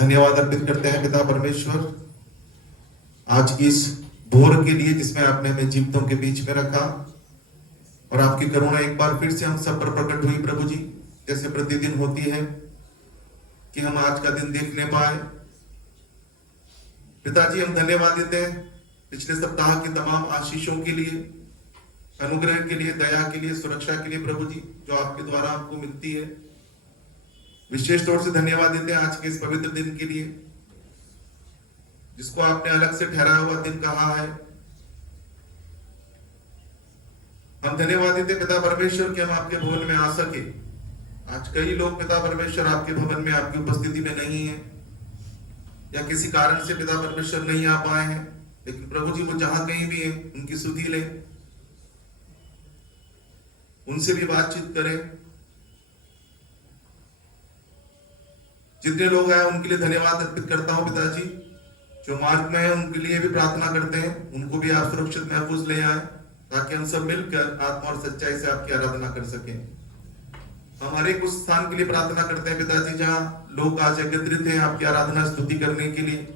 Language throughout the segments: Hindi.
धन्यवाद अर्पित करते हैं पिता परमेश्वर आज की इस भोर के लिए जिसमें आपने हमें जीवितों के बीच में रखा और आपकी करुणा एक बार फिर से हम सब पर प्रकट हुई प्रभु जी, जैसे प्रतिदिन होती है कि हम आज का दिन देखने पाए। पिताजी हम धन्यवाद देते हैं पिछले सप्ताह की तमाम आशीषों के लिए, अनुग्रह के लिए, दया के लिए, सुरक्षा के लिए प्रभु जी, जो आपके द्वारा आपको मिलती है। विशेष तौर से धन्यवाद देते हैं आज के इस पवित्र दिन के लिए जिसको आपने अलग से ठहराया हुआ दिन कहा है। हम धन्यवाद देते पिता परमेश्वर कि हम आपके भवन में आ सके। आज कई लोग पिता परमेश्वर आपके भवन में आपकी उपस्थिति में नहीं है या किसी कारण से पिता परमेश्वर नहीं आ पाए हैं, लेकिन प्रभु जी वो जहां कहीं भी है उनकी सुधि ले, उनसे भी बातचीत करें। जितने लोग आए उनके लिए धन्यवाद अर्पित करता हूं पिताजी, जो मार्ग में है उनके लिए भी प्रार्थना करते हैं, उनको भी आप सुरक्षित महफूज ले आए ताकि हम सब मिलकर आत्मा और सच्चाई से आपकी आराधना कर सकें। हम हर एक उस स्थान के लिए प्रार्थना करते हैं पिताजी जहां लोग आज एकत्रित हैं आपकी आराधना स्तुति करने के लिए।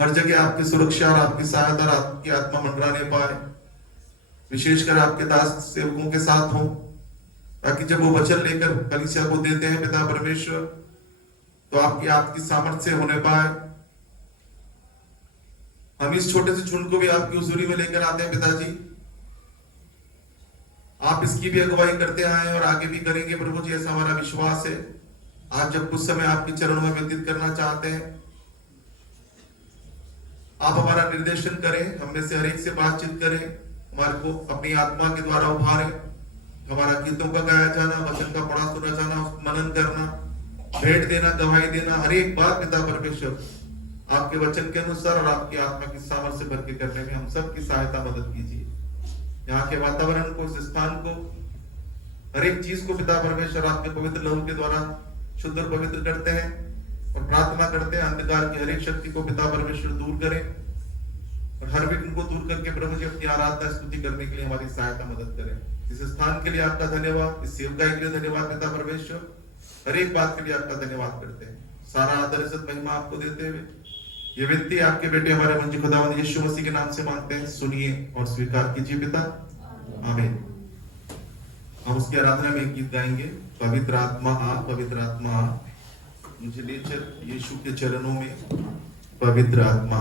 हर जगह आपकी सुरक्षा और आपकी सहायता और आपकी आत्मा मंडराने पाए, विशेषकर आपके दास सेवकों के साथ हो, ताकि जब वो वचन लेकर कलीसिया को देते हैं पिता परमेश्वर तो आपकी सामर्थ्य से होने पाए। हम इस छोटे से झुंड को भी आपकी हुजूरी में लेकर आते हैं पिताजी, आप इसकी भी अगुवाई करते आए और आगे भी करेंगे प्रभु जी, ऐसा हमारा विश्वास है। आज जब कुछ समय आपके चरणों में व्यतीत करना चाहते हैं, आप हमारा निर्देशन करें, हम में से हर एक से बातचीत करें, हमारे को अपनी आत्मा के द्वारा उभारें। हमारा गीतों का गाया जाना, वचन का पढ़ा सुना जाना, मनन करना, भेंट देना, गवाही देना, हर एक बात पिता परमेश्वर आपके वचन के अनुसार और आपकी आत्मा की सामर्थ्य से भर के करने में हम सबकी सहायता मदद कीजिए। यहाँ के वातावरण को, इस स्थान को, हर एक चीज को पिता परमेश्वर आपके पवित्र लहू के द्वारा शुद्ध और पवित्र करते हैं और प्रार्थना करते हैं अंधकार की हर एक शक्ति को पिता परमेश्वर दूर करें और हर विघ्न को दूर करके प्रभु जी अपनी आराधना स्तुति करने के लिए हमारी सहायता मदद करें। इस स्थान के लिए आपका धन्यवाद, इस सेवकाई के लिए धन्यवाद पिता परमेश्वर, हर एक बात के लिए आपका धन्यवाद करते हैं। सारा आदर इज्जत महिमा आपको देते हुए ये विनती आपके बेटे हमारे मंजी खुदावंद यीशु मसीह के नाम से मांगते हैं, सुनिए और स्वीकार कीजिए पिता, आमीन। हम उसकी आराधना में एक गीत गाएंगे, पवित्र आत्मा आ, पवित्र आत्मा आ, मुझे ले चल यीशु के चरणों में, पवित्र आत्मा।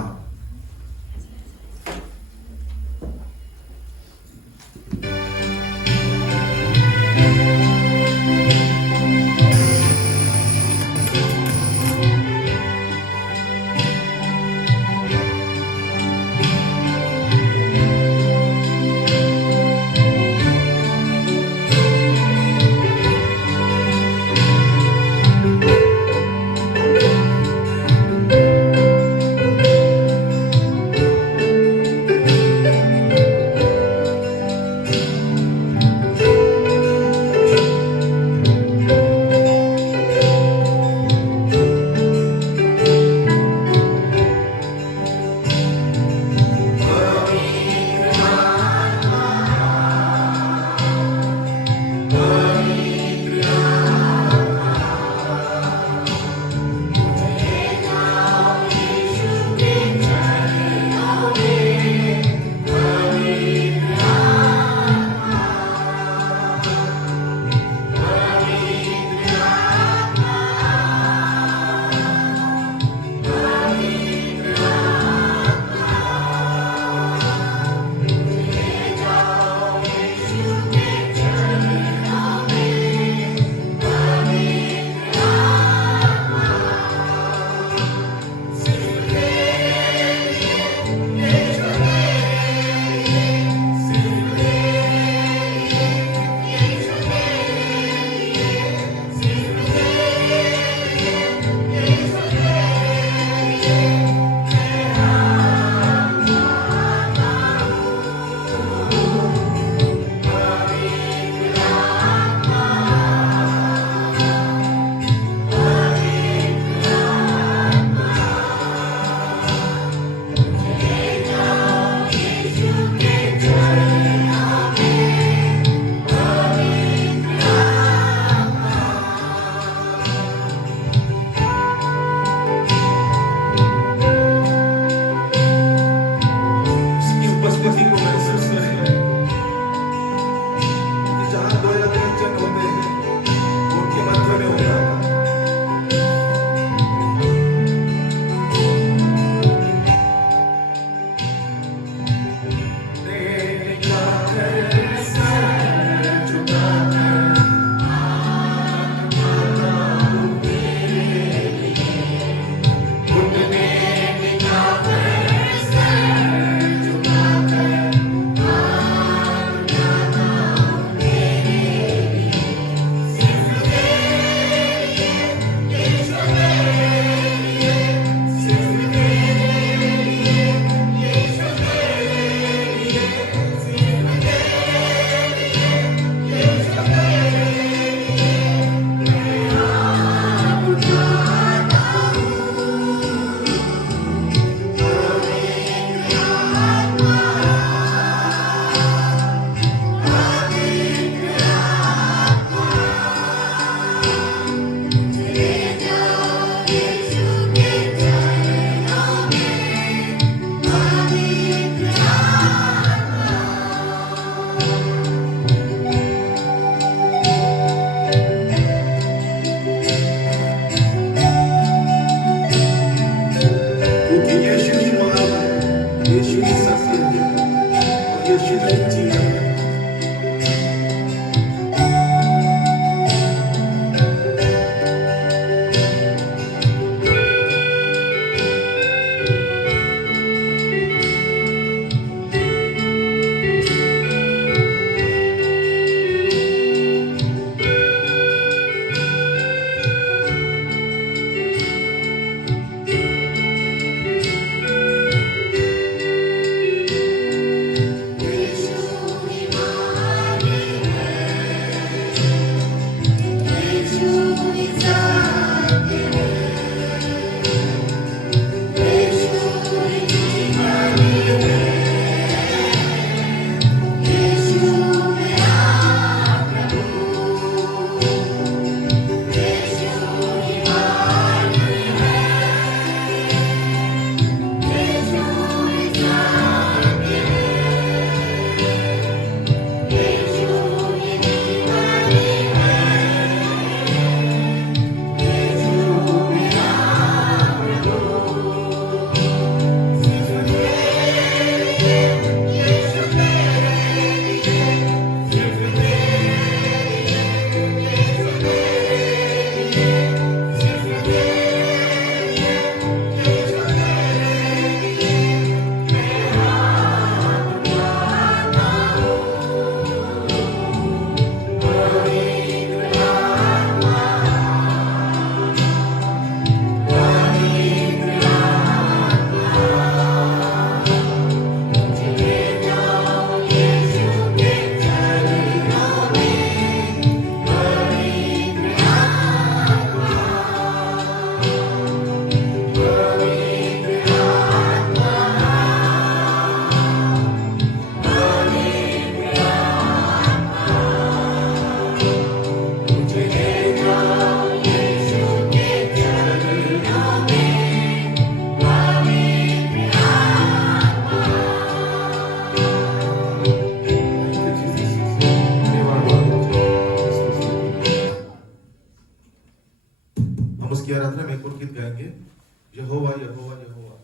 यहोवा यहोवा यहोवा।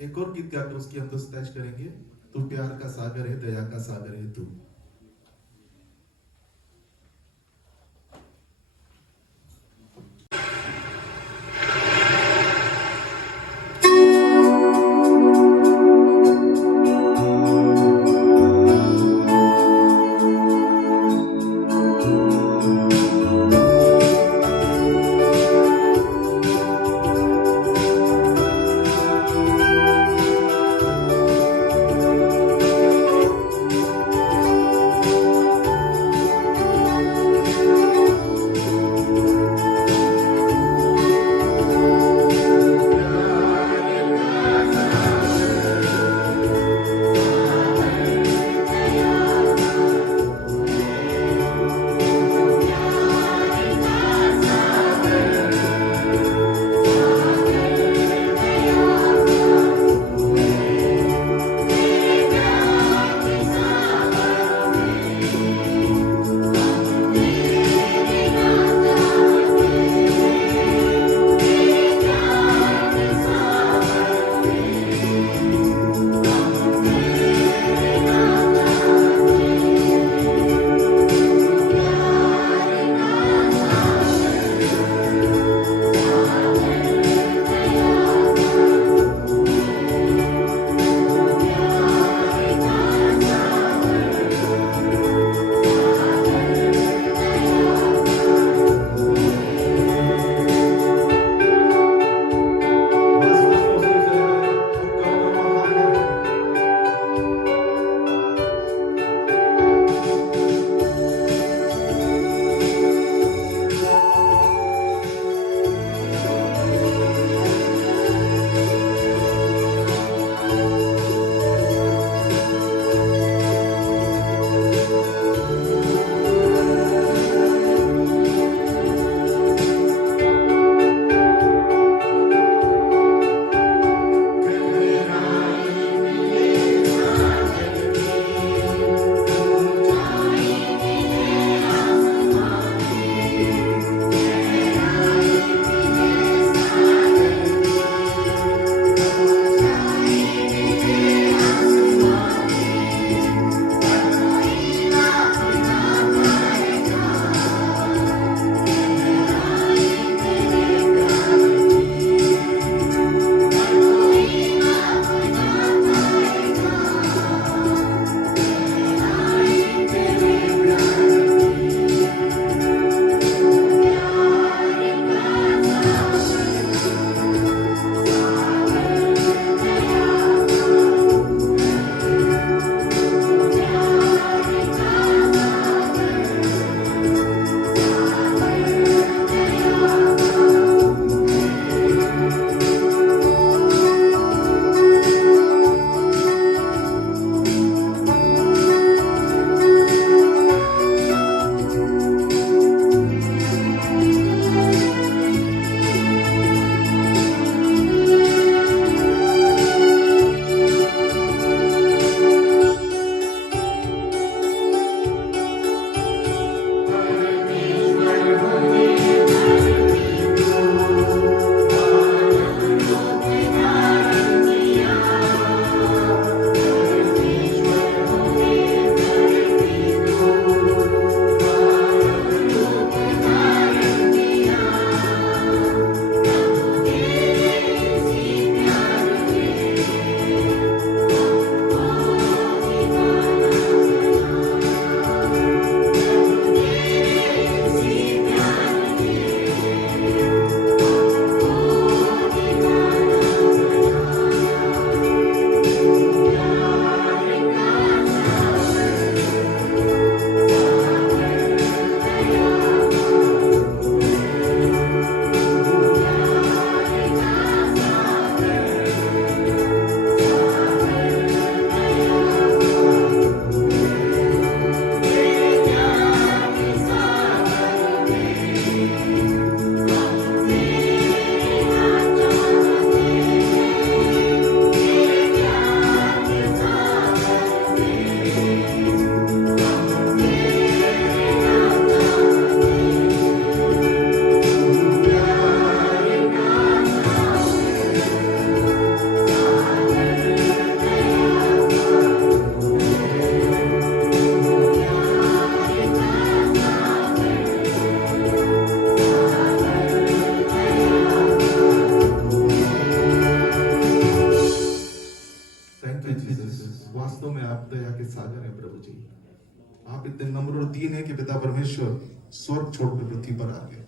एक और गीत गाकर उसकी हम दोस्ताइश करेंगे। तू प्यार का सागर है, दया का सागर है तू। सागर हैं प्रभु जी। आप इतने नम्र और दीन है कि पिता परमेश्वर स्वर्ग छोड़कर पृथ्वी पर आ गए,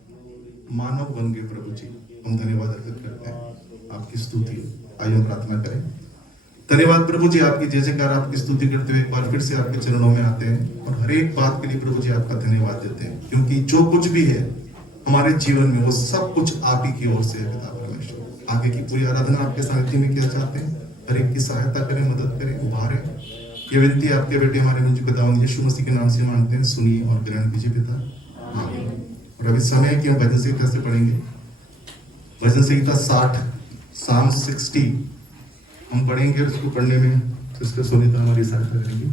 मानव बन गए प्रभु जी। हम धन्यवाद अर्पित करते हैं, आपकी स्तुति हो। आइए हम प्रार्थना करें। धन्यवाद प्रभु जी, आपकी जय जयकार, आपकी स्तुति करते हुए एक बार फिर से आपके चरणों में आते हैं और हर एक बात के लिए प्रभु जी आपका धन्यवाद देते हैं, क्योंकि जो कुछ भी है हमारे जीवन में वो सब कुछ आप ही की ओर से है पिता परमेश्वर। आगे की पूरी आराधना आपके सानिध्य में किया चाहते हैं। हर एक की सहायता करें, मदद करें, उभारें। ये विनती आपके बेटे हमारे मुझे पिता यीशु मसीह के नाम से मांगते हैं, सुनिए और ग्रहण कीजिए पिता। आमीन। और अभी समय है कि हम भजन संहिता से पढ़ेंगे। भजन संहिता 60 साम 60 हम पढ़ेंगे और इसको पढ़ने में सिस्टर सोनीता हमारी सहायता करेंगी।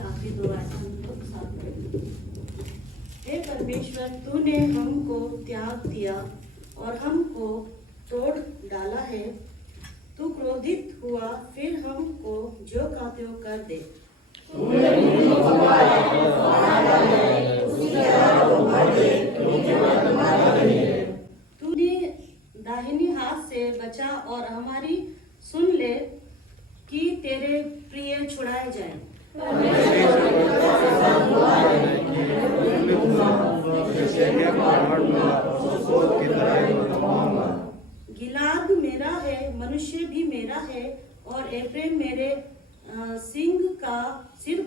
आखिरी 2 आयत हम लोग साथ पढ़ेंगे। हे परमेश्वर, तूने हमको त्याग दिया और हमको तोड़ डाला है। तू क्रोधित हुआ, फिर हमको जो का त्यों कर दे। तूने दाहिनी हाथ से बचा और हमारी सुन ले कि तेरे प्रिय छुड़ाए जाए। गिलाद मेरा है, मनुष्य भी मेरा है, और एफ्रेम मेरे सिर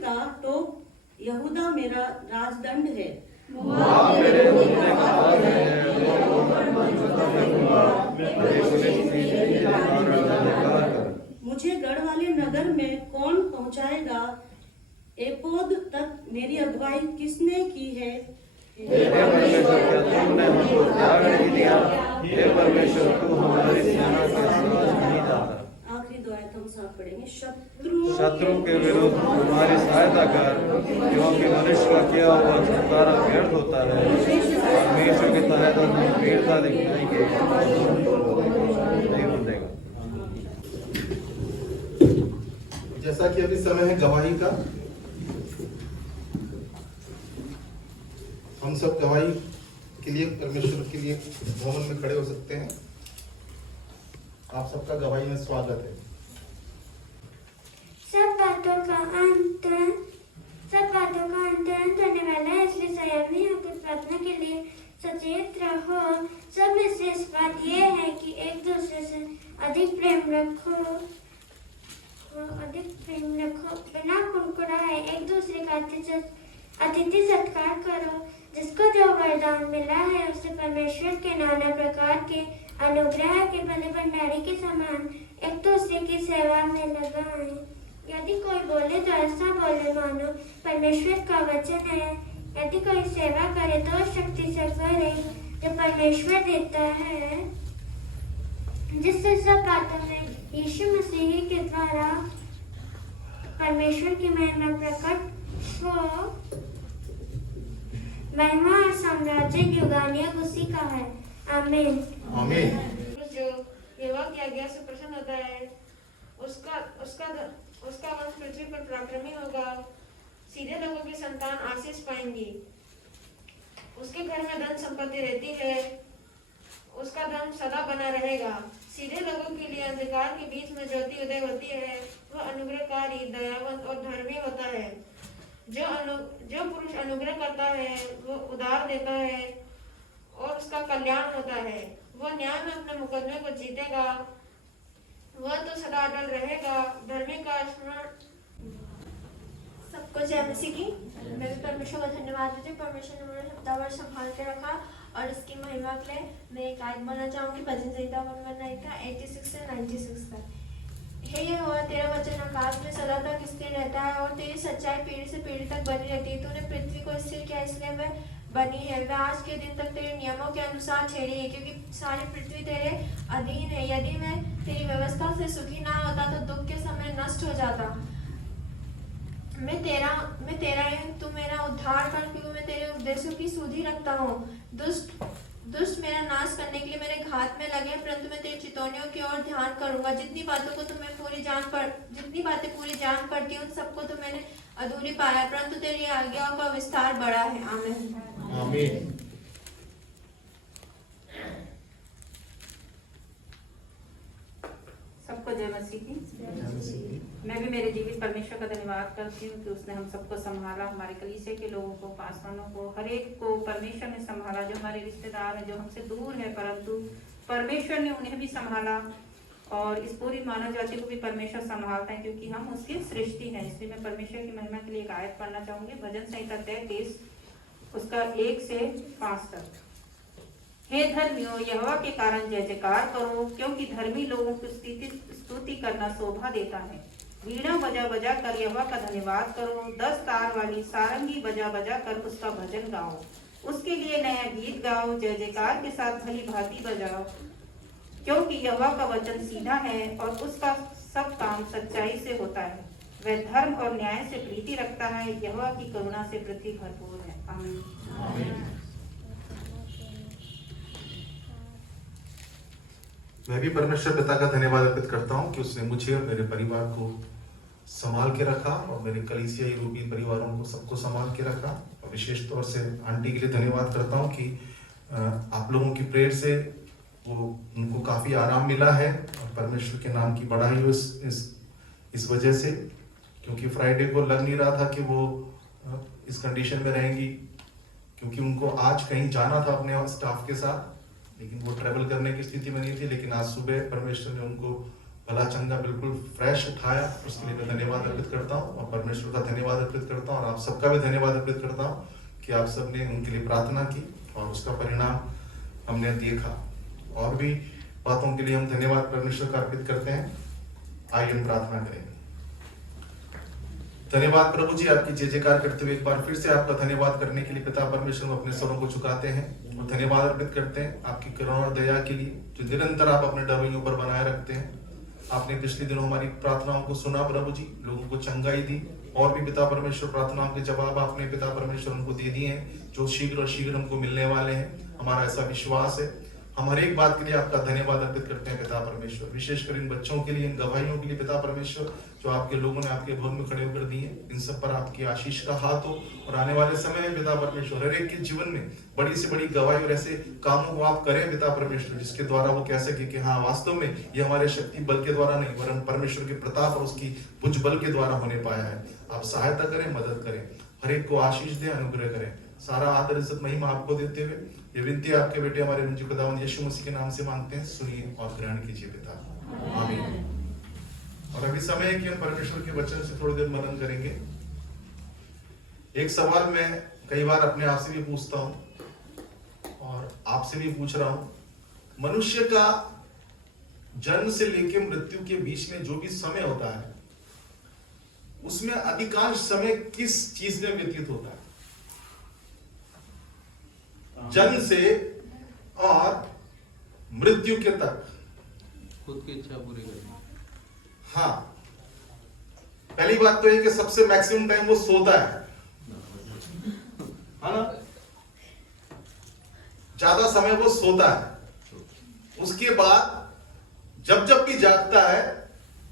का टोप, यहूदा मेरा राजदंड है। मुझे गढ़ वाले नगर में कौन पहुंचाएगा? एपोद तक मेरी अगुवाई किसने की है? आखिरी 2 आयत हम साथ पढ़ेंगे। शत्रु के विरुद्ध हमारी सहायता कर, क्योंकि मनुष्य का किया हुआ छुटकारा व्यर्थ होता है। परमेश्वर की सहायता में वीरता दिखाएंगे, नहीं बंधेगा। जैसा कि अभी समय है गवाही का, हम सब गवाही के लिए परमेश्वर के लिए भवन में खड़े हो सकते हैं। आप सबका गवाही में स्वागत है। सब बातों का अंत होने वाला है, इसलिए संयमी होकर प्रार्थना के लिए सचेत रहो। सब में से इस बात यह है कि एक दूसरे से अधिक प्रेम रखो, बिना कुड़कुड़ाए एक दूसरे का अतिथि सत्कार करो। जिसको जो वरदान मिला है उसे परमेश्वर के नाना प्रकार के अनुग्रह के भले भंडारी के समान एक दूसरे की सेवा में लगाएं। यदि कोई बोले तो ऐसा बोले मानो परमेश्वर का वचन है। यदि कोई सेवा करे तो शक्ति से करे जो परमेश्वर देता है, जिससे सब बातों में यीशु मसीह के द्वारा परमेश्वर की महिमा प्रकट हो। महिमा और साम्राज्य युगानुयुग उसी का है। आमीन। आमीन। जो यहोवा की आज्ञा से प्रसन्न होता है, उसका वंश पृथ्वी पर पराक्रमी होगा। सीधे लोगों की संतान आशीष पाएंगी। उसके घर में धन संपत्ति रहती है, उसका धन सदा बना रहेगा। सीधे लोगों के लिए अंधकार के बीच में ज्योति उदय होती है। वह अनुग्रहकारी, दयावंत और धर्मी होता है। जो पुरुष अनुग्रह करता है वो उधार देता है और उसका कल्याण होता है। वह न्याय में अपने मुकदमे को जीतेगा, वह तो सदा अटल रहेगा। धर्मी का स्मरण। सबको जय मसीह की। मैं भी परमेश्वर को धन्यवाद देती हूँ। परमेश्वर ने मुझे हफ्ताभर संभाल के रखा और इसकी महिमा के लिए मैं एक आयत बोलना चाहूंगी। भजन संहिता 86 से 96 तक। हे यहोवा, तेरा वचन आकाश में सदा तक स्थिर रहता है और तेरी सच्चाई पीढ़ी से पीढ़ी तक बनी रहती है। तूने पृथ्वी को स्थिर किया, इसलिए वह बनी है। वह आज के दिन तक तेरे नियमों के अनुसार ठहरी है, क्योंकि सारी पृथ्वी तेरे अधीन है। यदि मैं तेरी व्यवस्था से सुखी ना होता तो दुख के समय नष्ट हो जाता। मैं तेरा हूँ, तू मेरा उद्धार कर, क्योंकि मैं तेरे उपदेशों की सुधि रखता हूँ। दुष्ट मेरा नाश करने के लिए मेरे घात में लगे, परंतु मैं तेरी चितौनियों की ओर ध्यान करूंगा। जितनी बातें पूरी जान पड़ती उन सबको तो मैंने अधूरी पाया, परंतु तेरी आज्ञाओं का विस्तार बड़ा है। आमीन। आमीन। मेरे जीवित परमेश्वर का धन्यवाद करती हूँ कि उसने हम सबको संभाला, हमारे कलीसिया के लोगों को, पासवानों को, हर एक को परमेश्वर ने संभाला। जो हमारे रिश्तेदार हैं, जो हमसे दूर है, परंतु परमेश्वर ने उन्हें भी संभाला और इस पूरी मानव जाति को भी परमेश्वर संभालता है, क्योंकि हम उसकी सृष्टि हैं। इसलिए मैं परमेश्वर की महिमा के लिए एक आयत पढ़ना चाहूंगी, भजन संहिता 33 उसका 1 से 5 तक। हे धर्मियों, यहोवा के कारण जय जयकार करो, क्योंकि धर्मी लोगों की स्तुति करना शोभा देता है। वीणा बजा बजा कर यहोवा का धन्यवाद करो, 10 तार वाली सारंगी बजा बजा कर उसका भजन गाओ, उसके लिए नया गीत गाओ, जय जयकार के साथ भली भांति बजाओ, क्योंकि यहोवा का वचन सीधा है और उसका सब काम सच्चाई से होता है। वह धर्म और न्याय से प्रीति रखता है, यहोवा की करुणा से पृथ्वी भरपूर है। आमीन। मैं भी परमेश्वर पिता का धन्यवाद अर्पित करता हूँ कि उसने मुझे और मेरे परिवार को संभाल के रखा और मेरे कलीसिया यूरोपीय परिवारों को सबको संभाल के रखा। और विशेष तौर से आंटी के लिए धन्यवाद करता हूँ कि आप लोगों की प्रेयर से वो उनको काफी आराम मिला है और परमेश्वर के नाम की बढ़ाई हो इस वजह से, क्योंकि फ्राइडे को लग नहीं रहा था कि वो इस कंडीशन में रहेंगी, क्योंकि उनको आज कहीं जाना था अपने स्टाफ के साथ, लेकिन वो ट्रेवल करने की स्थिति में नहीं थी। लेकिन आज सुबह परमेश्वर ने उनको भला चंगा बिल्कुल फ्रेश उठाया, उसके लिए मैं धन्यवाद अर्पित करता हूँ और परमेश्वर का धन्यवाद अर्पित करता हूँ और आप सबका भी धन्यवाद अर्पित करता हूँ कि आप सबने उनके लिए प्रार्थना की और उसका परिणाम हमने देखा। और भी बातों के लिए हम धन्यवाद परमेश्वर का अर्पित करते हैं। आइए हम प्रार्थना करेंगे। धन्यवाद प्रभु जी, आपकी जय जयकार करते हुए एक बार फिर से आपका धन्यवाद करने के लिए पिता परमेश्वर में अपने स्वरों को झुकाते हैं और धन्यवाद अर्पित करते हैं आपकी करुणा और दया के लिए, जो निरंतर आप अपने डरोइयों पर बनाए रखते हैं। आपने पिछले दिनों हमारी प्रार्थनाओं को सुना प्रभु जी, लोगों को चंगाई दी और भी पिता परमेश्वर प्रार्थनाओं के जवाब आपने पिता परमेश्वर उनको दे दिए हैं, जो शीघ्र और शीघ्र हमको मिलने वाले हैं। हमारा ऐसा विश्वास है। हम हर एक बात के लिए आपका धन्यवाद अर्पित करते हैं पिता परमेश्वर, विशेषकर इन बच्चों के लिए, इन गवाहियों के लिए पिता परमेश्वर, जो आपके लोगों ने आपके भवन में खड़े होकर दिए। इन सब पर आपकी आशीष का हाथ हो और आने वाले समय में पिता परमेश्वर हर एक के जीवन में बड़ी से बड़ी गवाही और ऐसे कामों को आप करें पिता परमेश्वर, जिसके द्वारा वो कह सके कि हाँ, वास्तव में ये हमारे शक्ति बल के द्वारा नहीं, वरन परमेश्वर के प्रताप और उसकी भुज बल के द्वारा होने पाया है। आप सहायता करें, मदद करें, हर एक को आशीष दें, अनुग्रह करें। सारा आदर इज्जत महिमा आपको देते हुए ये विनती आपके बेटे हमारे रंजू खुदावंद यीशु मसीह के नाम से मांगते हैं, सुनिए और ग्रहण कीजिए पिता। आमीन। और अभी समय है कि हम परमेश्वर के वचन से थोड़ी देर मनन करेंगे। एक सवाल मैं कई बार अपने आप से भी पूछता हूं और आपसे भी पूछ रहा हूं, मनुष्य का जन्म से लेकर मृत्यु के बीच में जो भी समय होता है, उसमें अधिकांश समय किस चीज में व्यतीत होता है? जन्म से और मृत्यु के तक खुद की इच्छा पूरी करना। हाँ, पहली बात तो ये कि सबसे मैक्सिमम टाइम वो सोता है ना, ज्यादा समय वो सोता है। उसके बाद जब जब भी जागता है,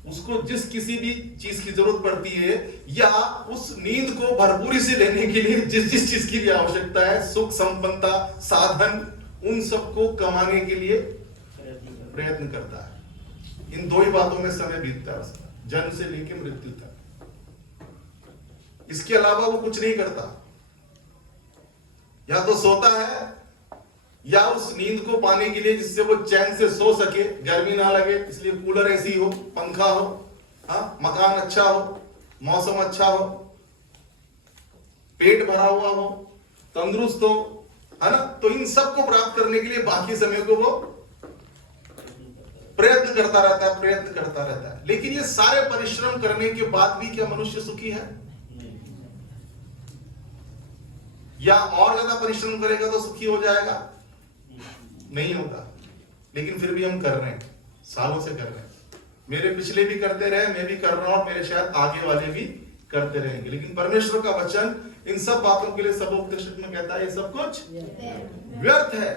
उसको जिस किसी भी चीज की जरूरत पड़ती है या उस नींद को भरपूरी से लेने के लिए जिस चीज की भी आवश्यकता है, सुख संपन्नता साधन, उन सबको कमाने के लिए प्रयत्न करता है। इन दो ही बातों में समय बीतता है उसका, जन्म से लेकर मृत्यु तक। इसके अलावा वो कुछ नहीं करता, या तो सोता है या उस नींद को पाने के लिए जिससे वो चैन से सो सके, गर्मी ना लगे इसलिए कूलर एसी हो, पंखा हो, हाँ, मकान अच्छा हो, मौसम अच्छा हो, पेट भरा हुआ हो, तंदुरुस्त हो, है ना। तो इन सब को प्राप्त करने के लिए बाकी समय को वो प्रयत्न करता रहता है। लेकिन ये सारे परिश्रम करने के बाद भी क्या मनुष्य सुखी है? या और ज्यादा परिश्रम करेगा तो सुखी हो जाएगा? नहीं होगा। लेकिन फिर भी हम कर रहे हैं, सालों से कर रहे हैं। मेरे पिछले भी करते रहे, मैं भी कर रहा हूं, मेरे शायद आगे वाले भी करते रहेंगे। लेकिन परमेश्वर का वचन इन सब बातों के लिए सबोपदेशक में कहता है ये सब कुछ व्यर्थ है।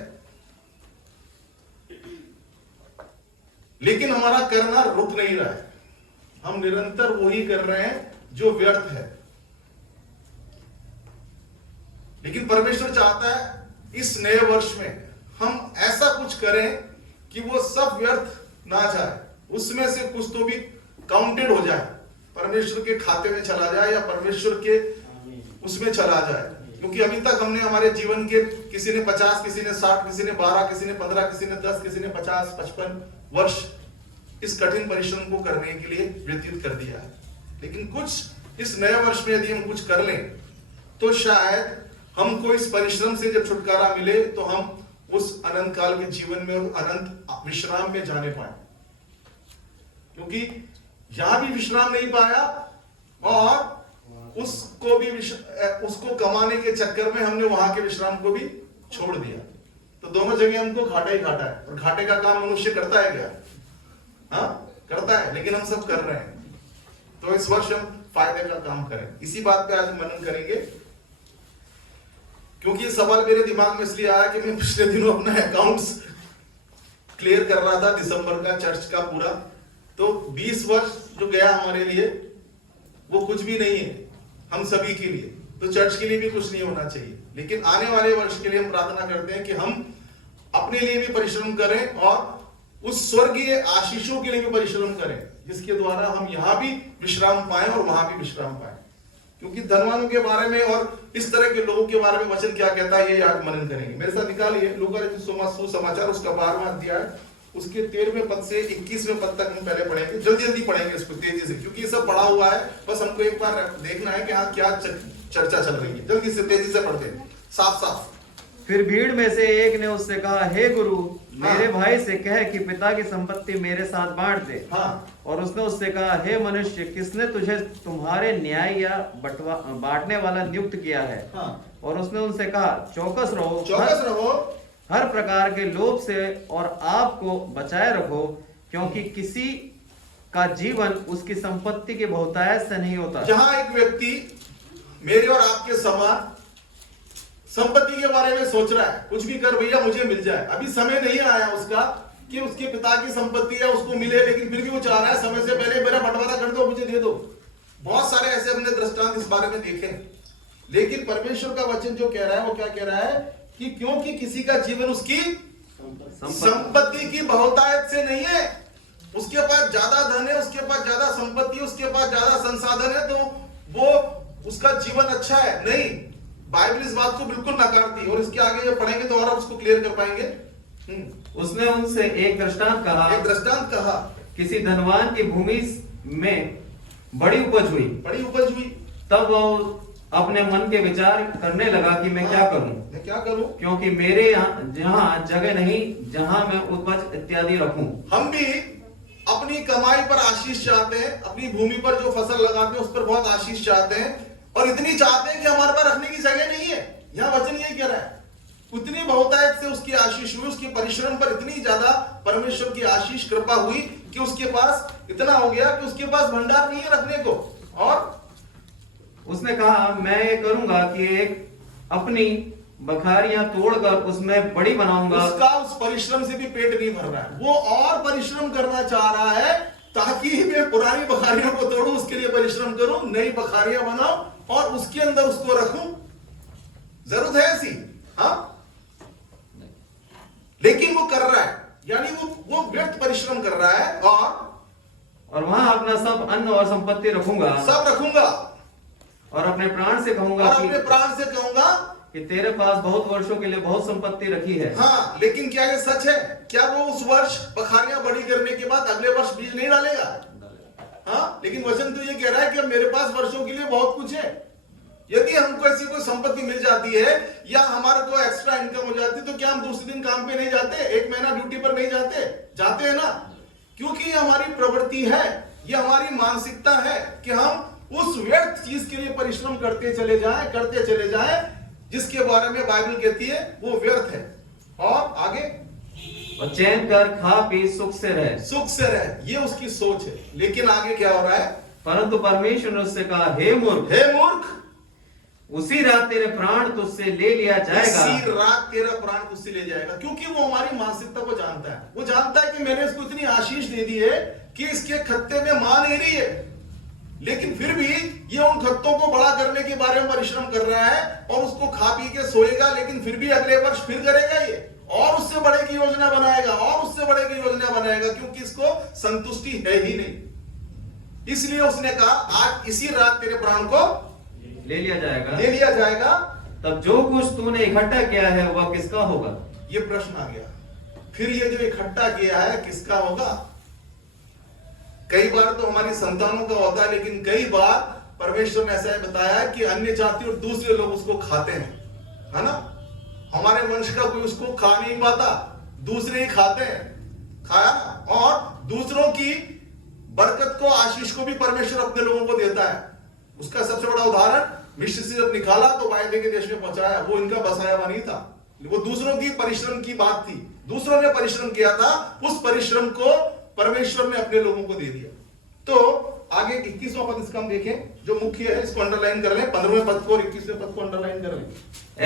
लेकिन हमारा करना रुक नहीं रहा है, हम निरंतर वही कर रहे हैं जो व्यर्थ है। लेकिन परमेश्वर चाहता है इस नए वर्ष में हम ऐसा कुछ करें कि वो सब व्यर्थ ना जाए, उसमें से कुछ तो भी काउंटेड हो जाए, परमेश्वर के खाते में चला जाए या परमेश्वर के उसमें चला जाए। क्योंकि अभी तक हमने हमारे जीवन के किसी ने 50, किसी ने 60, किसी ने 12, किसी ने 15, किसी ने 10, किसी ने 50, 55 वर्ष इस कठिन परिश्रम को करने के लिए व्यतीत कर दिया है। लेकिन कुछ इस नए वर्ष में यदि हम कुछ कर लें तो शायद हमको इस परिश्रम से जब छुटकारा मिले तो हम उस अनंत काल के जीवन में और अनंत विश्राम में जाने पाए। क्योंकि यहां भी विश्राम नहीं पाया और उसको कमाने के चक्कर में हमने वहां के विश्राम को भी छोड़ दिया। तो दोनों जगह हमको घाटा ही घाटा है। और घाटे का काम मनुष्य करता है क्या? हाँ, करता है, लेकिन हम सब कर रहे हैं। तो इस वर्ष हम फायदे का काम करें। इसी बात पे आज मनन करेंगे, क्योंकि ये सवाल मेरे दिमाग में इसलिए आया कि मैं पिछले दिनों अपना अकाउंट्स क्लियर कर रहा था दिसंबर का, चर्च का पूरा। तो 20 वर्ष जो गया हमारे लिए वो कुछ भी नहीं है हम सभी के लिए, तो चर्च के लिए भी कुछ नहीं होना चाहिए। लेकिन आने वाले वर्ष के लिए हम प्रार्थना करते हैं कि हम अपने लिए भी परिश्रम करें और उस स्वर्गीय आशीषों के लिए भी परिश्रम करें, जिसके द्वारा हम यहाँ भी विश्राम पाएं और वहां भी विश्राम पाएं। क्योंकि धनवानों के बारे में और इस तरह के लोगों के बारे में वचन क्या कहता है, ये आज मनन करेंगे। मेरे साथ निकालिए लूका सुसमाचार उसका 12वां अध्याय, उसके 13वें पद से 21वें पद तक हम पहले पढ़ेंगे। जल्दी जल्दी पढ़ेंगे इसको तेजी से, क्योंकि ये सब पढ़ा हुआ है, बस हमको एक बार देखना है कि हाँ क्या चर्चा चल रही है। जल्दी से तेजी से पढ़ते हैं, साफ साफ। फिर भीड़ में से एक ने उससे कहा, हे गुरु, मेरे भाई से कह कि पिता की संपत्ति मेरे साथ बांट दे। हाँ। और उसने उससे कहा, हे मनुष्य, किसने तुझे तुम्हारे न्याय या बांटने वाला नियुक्त किया है? हाँ। और उसने उनसे कहा, चौकस रहो, हर प्रकार के लोभ से और आपको बचाए रखो, क्योंकि किसी का जीवन उसकी संपत्ति की बहुतायत से नहीं होता। जहां एक व्यक्ति मेरे और आपके समान संपत्ति के बारे में सोच रहा है, कुछ भी कर भैया मुझे मिल जाए, अभी समय नहीं आया उसका कि उसके पिता की संपत्ति है उसको मिले, लेकिन फिर भी वो चाह रहा है समय से पहले मेरा बंटवारा कर दो, मुझे दे दो। बहुत सारे ऐसे हमने दृष्टांत इस बारे में देखे। लेकिन परमेश्वर का वचन जो कह रहा है वो क्या कह रहा है कि क्योंकि किसी का जीवन उसकी संपत्ति की बहुतायत से नहीं है, उसके पास ज्यादा धन है, उसके पास ज्यादा संपत्ति, उसके पास ज्यादा संसाधन है, तो वो उसका जीवन अच्छा है, नहीं। बाइबल इस बात को बिल्कुल नकारती है और इसके आगे जब पढ़ेंगे तो और आप उसको क्लियर कर पाएंगे। उसने उनसे एक दृष्टांत कहा, किसी धनवान की भूमि में बड़ी उपज हुई। तब वो अपने मन के विचार करने लगा कि मैं क्या करूं, क्योंकि मेरे यहाँ जगह नहीं जहां मैं उपज इत्यादि रखूं। हम भी अपनी कमाई पर आशीष चाहते हैं, अपनी भूमि पर जो फसल लगाते हैं उस पर बहुत आशीष चाहते हैं, और इतनी चाहते हैं कि हमारे पास रखने की जगह नहीं है। यहाँ वचन यही कह रहा है, उतनी बहुतायत से उसकी आशीष हुई, उसके परिश्रम पर इतनी ज्यादा परमेश्वर की आशीष कृपा हुई कि उसके पास इतना हो गया कि उसके पास भंडार नहीं है रखने को। और उसने कहा, मैं ये करूंगा कि एक अपनी बखारियां तोड़कर उसमें बड़ी बनाऊंगा। उसका उस परिश्रम से भी पेट नहीं भर रहा है, वो और परिश्रम करना चाह रहा है ताकि मैं पुरानी बखारियों को तोड़ूं, उसके लिए परिश्रम करूं, नई बखारियां बनाऊं और उसके अंदर उसको रखूं। जरूरत है ऐसी? हाँ, लेकिन वो कर रहा है, यानी वो व्यर्थ परिश्रम कर रहा है। और वहां अपना सब अन्न और संपत्ति रखूंगा, सब रखूंगा, और अपने प्राण से कहूंगा कि तेरे पास बहुत वर्षों के लिए बहुत संपत्ति रखी है। हाँ, लेकिन क्या ये सच है? क्या वो उस वर्ष बखारियां बड़ी करने के बाद अगले वर्ष बीज नहीं डालेगा? हाँ, लेकिन वचन तो ये कह रहा है कि मेरे पास वर्षों के लिए बहुत कुछ है। यदि हमको ऐसी कोई संपत्ति मिल जाती है या हमारे को एक्स्ट्रा इनकम हो जाती है, तो क्या हम दूसरे दिन काम पे नहीं जाते, एक महीना ड्यूटी पर नहीं जाते हैं ना? क्योंकि ये हमारी प्रवृत्ति है, ये हमारी मानसिकता है कि हम उस व्यर्थ चीज के लिए परिश्रम करते चले जाएं जिसके बारे में बाइबल कहती है वो व्यर्थ है। और आगे, और चैन कर खा पी सुख से रहे, ये उसकी सोच है। लेकिन आगे क्या हो रहा है? परंतु परमेश्वर ने उससे कहा, हे मूर्ख, उसी रात तेरे प्राण तुझसे ले लिया जाएगा। इसी रात तेरा प्राण तुझसे ले जाएगा। क्योंकि वो हमारी मानसिकता को जानता है, वो जानता है कि मैंने इसको इतनी आशीष दे दी है कि इसके खत्ते में मां नहीं रही है, लेकिन फिर भी ये उन खत्तों को बड़ा करने के बारे में परिश्रम कर रहा है और उसको खा पी के सोएगा, लेकिन फिर भी अगले वर्ष फिर करेगा ये, और उससे बड़े की योजना बनाएगा, क्योंकि इसको संतुष्टि है ही नहीं। इसलिए उसने कहा आज इसी रात तेरे प्राण को ले लिया जाएगा। ले लिया जाएगा। तब जो कुछ तूने इकट्ठा किया है वह किसका होगा? ये प्रश्न आ गया। फिर ये जो इकट्ठा किया है किसका होगा? कई बार तो हमारी संतानों का होता है, लेकिन कई बार परमेश्वर ने ऐसा बताया है कि अन्य जाति और दूसरे लोग उसको खाते हैं, है ना। हमारे वंश का कोई उसको खा नहीं पाता, दूसरे ही खाते हैं, खाया ना। और दूसरों की बरकत को, आशीष को भी परमेश्वर अपने लोगों को देता है। उसका सबसे बड़ा उदाहरण मिस्र से जब निकाला तो वायदे के देश में पहुंचाया, वो इनका बसाया हुआ नहीं था, वो दूसरों की परिश्रम की बात थी। दूसरों ने परिश्रम किया था, उस परिश्रम को परमेश्वर ने अपने लोगों को दे दिया। तो आगे 21वां पद इसका हम देखें जो मुख्य है, इसको अंडरलाइन कर लें। 15वें पद को और 21वें पद को अंडरलाइन कर लें।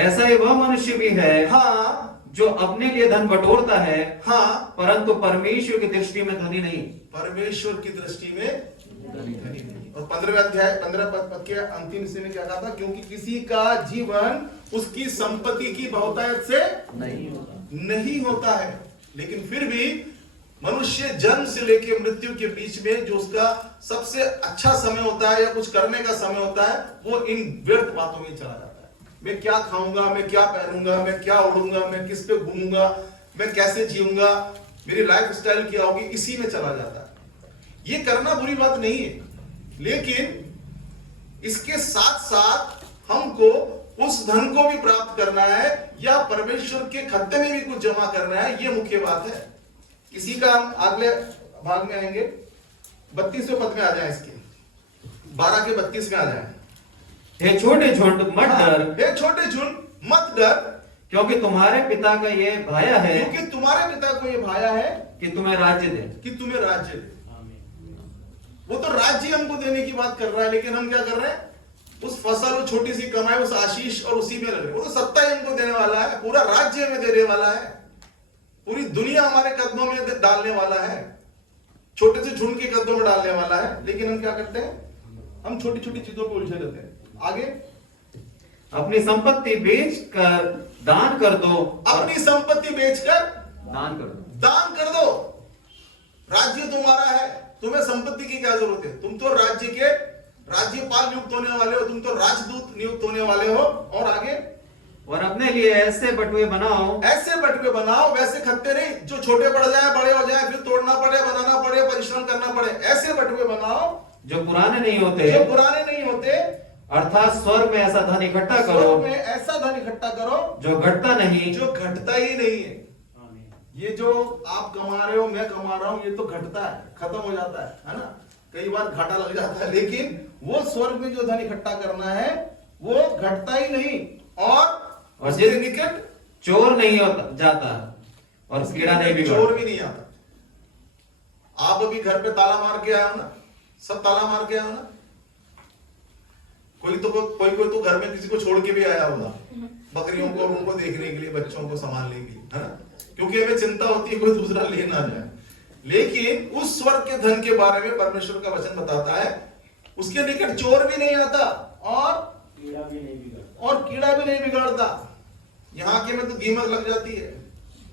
ऐसा ही वह मनुष्य भी है हाँ, जो अपने लिए धन बटोरता है, हाँ, परंतु परमेश्वर की दृष्टि में धनी नहीं। परमेश्वर की दृष्टि में धनी नहीं। और 15वें अध्याय 15 पद के अंतिम हिस्से में क्या कहा था? क्योंकि किसी का जीवन उसकी संपत्ति की बहुतायत से नहीं होता है। लेकिन फिर भी मनुष्य जन्म से लेकर मृत्यु के बीच में जो उसका सबसे अच्छा समय होता है या कुछ करने का समय होता है, वो इन व्यर्थ बातों में चला जाता है। मैं क्या खाऊंगा, मैं क्या पहनूंगा, मैं क्या उड़ूंगा, मैं किस पे घूमूंगा, मैं कैसे जीऊंगा, मेरी लाइफ स्टाइल क्या होगी, इसी में चला जाता है। ये करना बुरी बात नहीं है, लेकिन इसके साथ साथ हमको उस धन को भी प्राप्त करना है या परमेश्वर के खाते में भी कुछ जमा करना है, ये मुख्य बात है। इसी का हम अगले भाग में आएंगे। 32वें पद में आ जाए, इसके 12 के 32 में आ जाए। हे छोटे झुंड मत डर, हे छोटे झुंड मत डर, क्योंकि तुम्हारे पिता का ये भाया है, क्योंकि तुम्हारे पिता को ये भाया है कि तुम्हें राज्य दे। कि तुम्हें राज्य दे। वो तो राज्य हमको देने की बात कर रहा है, लेकिन हम क्या कर रहे हैं? उस फसल, वो छोटी सी कमाई, उस आशीष और उसी में लग रहे। वो तो सत्ता ही हमको देने वाला है, पूरा राज्य में देने वाला है, पूरी दुनिया हमारे कदमों में डालने वाला है, छोटे से झुंड के कदमों में डालने वाला है। लेकिन हम क्या करते हैं? हम छोटी छोटी चीजों को उलझे रहते हैं। आगे, अपनी संपत्ति बेच कर दान कर दो। अपनी संपत्ति बेचकर दान कर दो। दान कर दो। राज्य तुम्हारा है, तुम्हें संपत्ति की क्या जरूरत है? तुम तो राज्य के राज्यपाल नियुक्त होने वाले हो, तुम तो राजदूत नियुक्त होने वाले हो। और आगे, और अपने लिए ऐसे बटुए बनाओ, ऐसे बटुए बनाओ, वैसे खत्ते नहीं जो छोटे पड़ जाए, बड़े हो जाए, फिर तोड़ना पड़े, बनाना पड़े, परिश्रम करना पड़े। ऐसे बटुए बनाओ जो पुराने नहीं होते, जो पुराने नहीं होते, अर्थात स्वर्ग में ऐसा धन इकट्ठा करो, स्वर्ग में ऐसा धन इकट्ठा करो जो घटता नहीं, जो घटता ही नहीं है। ये जो आप कमा रहे हो, मैं कमा रहा हूं, ये तो घटता है, खत्म हो जाता है ना। कई बार घाटा लग जाता है, लेकिन वो स्वर्ग में जो धन इकट्ठा करना है वो घटता ही नहीं और उसके निकट चोर नहीं होता जाता और कीड़ा नहीं बिगड़ता। चोर भी नहीं आता। आप अभी घर पे ताला मार के आए हो ना, सब ताला मार के आए हो ना। कोई तो घर में किसी को छोड़ के भी आया होगा, बकरियों को और उनको देखने के लिए, बच्चों को संभालने के लिए, है ना, क्योंकि हमें चिंता होती है कोई दूसरा ले ना जाए। लेकिन उस स्वर्ग के धन के बारे में परमेश्वर का वचन बताता है, उसके निकट चोर भी नहीं आता और कीड़ा भी नहीं बिगड़ता। यहाँ के में तो दीमक लग जाती है,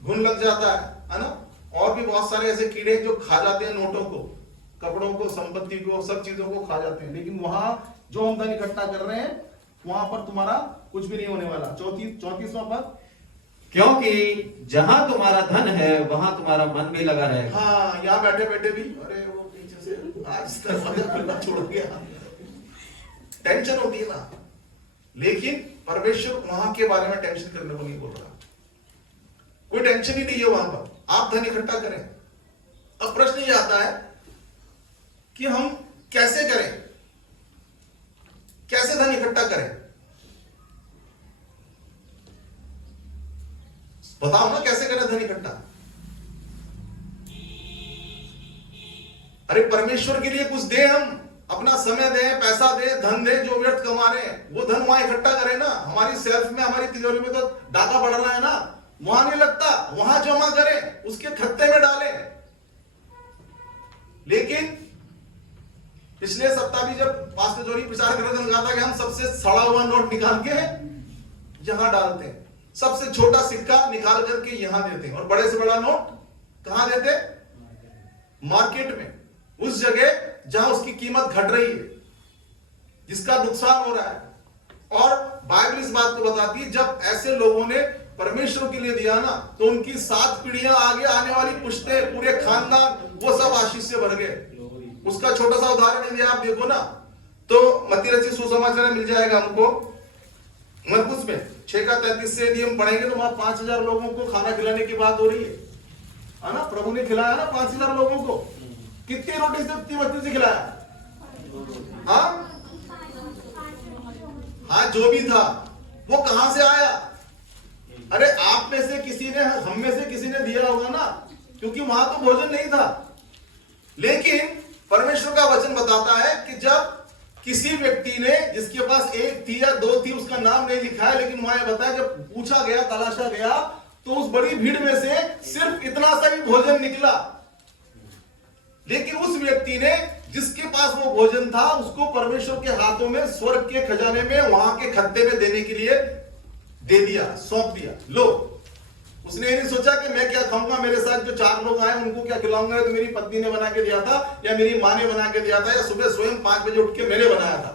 घुन लग जाता है ना, और भी बहुत सारे ऐसे कीड़े जो खा जाते हैं नोटों को, कपड़ों को, संपत्ति को, सब चीजों को खा जाते हैं। लेकिन वहां जो हम धन इकट्ठा कर रहे हैं वहां पर तुम्हारा कुछ भी नहीं होने वाला। 34वां पद, क्योंकि जहां तुम्हारा धन है वहां तुम्हारा मन भी लगा रहेगा। हाँ, यहाँ बैठे बैठे भी अरे वो पीछे से आज तक छोड़ गया, टेंशन होती है ना। लेकिन परमेश्वर वहां के बारे में टेंशन करने को नहीं बोल रहा, कोई टेंशन ही नहीं है वहां पर, आप धन इकट्ठा करें। अब प्रश्न ये आता है कि हम कैसे करें, कैसे धन इकट्ठा करें? बताओ ना, कैसे करें धन इकट्ठा? अरे परमेश्वर के लिए कुछ दे, हम अपना समय दे, पैसा दे, धन दे, जो व्यर्थ कमा रहे हैं वो धन वहां इकट्ठा करें ना। हमारी सेल्फ में, हमारी तिजोरी में तो डाका बढ़ रहा है ना, वहां नहीं लगता, वहां जमा करें, उसके खत्ते में डालें। लेकिन पिछले सप्ताह भी जब पास्टर जोरी प्रचार कर रहे थे, कहा था कि हम सबसे सड़ा हुआ नोट निकाल के यहां डालते हैं, सबसे छोटा सिक्का निकाल करके यहां देते हैं, और बड़े से बड़ा नोट कहां देते? मार्केट में, उस जगह जहां उसकी कीमत घट रही है, जिसका नुकसान हो रहा है। और बाइबल इस बात को बताती है, जब ऐसे लोगों ने परमेश्वर के लिए दिया ना, तो उनकी 7 पीढ़ियां आगे आने वाली पुश्तें, पूरे खानदान, वो सब आशीष से भर गए। उसका छोटा सा उदाहरण यदि आप देखो ना, तो मत्ती रचित सुसमाचार में मिल जाएगा हमको, मरकुस में 6:33 से यदि हम पढ़ेंगे तो वहां 5000 लोगों को खाना खिलाने की बात हो रही है ना। प्रभु ने खिलाया ना 5000 लोगों को। कितनी रोटी से, कितनी मछली से खिलाया? हाँ, जो भी था वो कहां से आया? अरे आप में से किसी ने, हम में से किसी ने दिया होगा ना, क्योंकि वहां तो भोजन नहीं था। लेकिन परमेश्वर का वचन बताता है कि जब किसी व्यक्ति ने, जिसके पास 1 थी या 2 थी, उसका नाम नहीं लिखा है, लेकिन वहां बताया जब पूछा गया, तलाशा गया, तो उस बड़ी भीड़ में से सिर्फ इतना सा ही भोजन निकला। लेकिन उस व्यक्ति ने, जिसके पास वो भोजन था, उसको परमेश्वर के हाथों में, स्वर्ग के खजाने में, वहां के खत्ते में देने के लिए दे दिया, सौंप दिया। लो, उसने ये नहीं सोचा कि मैं क्या खाऊंगा, मेरे साथ जो 4 लोग आए उनको क्या खिलाऊंगा, तो मेरी पत्नी ने बना के दिया था, या मेरी माँ ने बना के दिया था, या सुबह स्वयं 5 बजे उठ के मैंने बनाया था।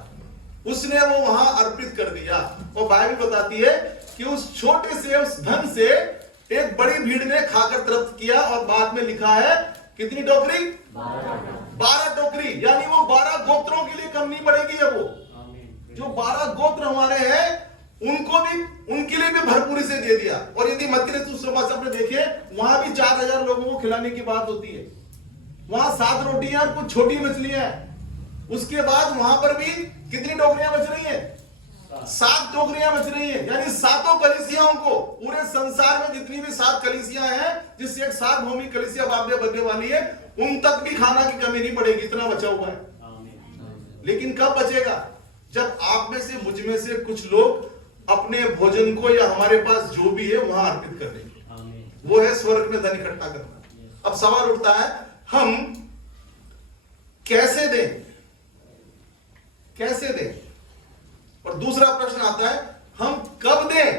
उसने वो वहां अर्पित कर दिया। और बाइबल बताती है कि उस छोटे से, उस धन से एक बड़ी भीड़ ने खाकर तृप्त किया। और बाद में लिखा है कितनी टोकरी? 12 टोकरी। यानी वो 12 गोत्रों के लिए कम नहीं पड़ेगी। अब वो जो 12 गोत्र हमारे हैं, उनको भी, उनके लिए भी भरपूरी से दे दिया। और यदि मत्ती रचित सुसमाचार में देखिए, वहां भी 4000 लोगों को खिलाने की बात होती है। वहां 7 रोटियां और कुछ छोटी मछलियां हैं। उसके बाद वहां पर भी कितनी टोकरियां बच रही हैं? 7 टोकरियां बच रही हैं। यानी 7 कलीसियाओं को, पूरे संसार में जितनी भी 7 कलीसियां हैं, जिससे एक सार्वभौमिक कलीसिया बाब्य बनने वाली है, उन तक भी खाना की कमी नहीं पड़ेगी, इतना बचा हुआ है। लेकिन कब बचेगा? जब आप में से, मुझ में से कुछ लोग अपने भोजन को, या हमारे पास जो भी है, वहां अर्पित कर देंगे। वो है स्वर्ग में धन इकट्ठा करना। अब सवाल उठता है, हम कैसे दें? कैसे दें? और दूसरा प्रश्न आता है, हम कब दें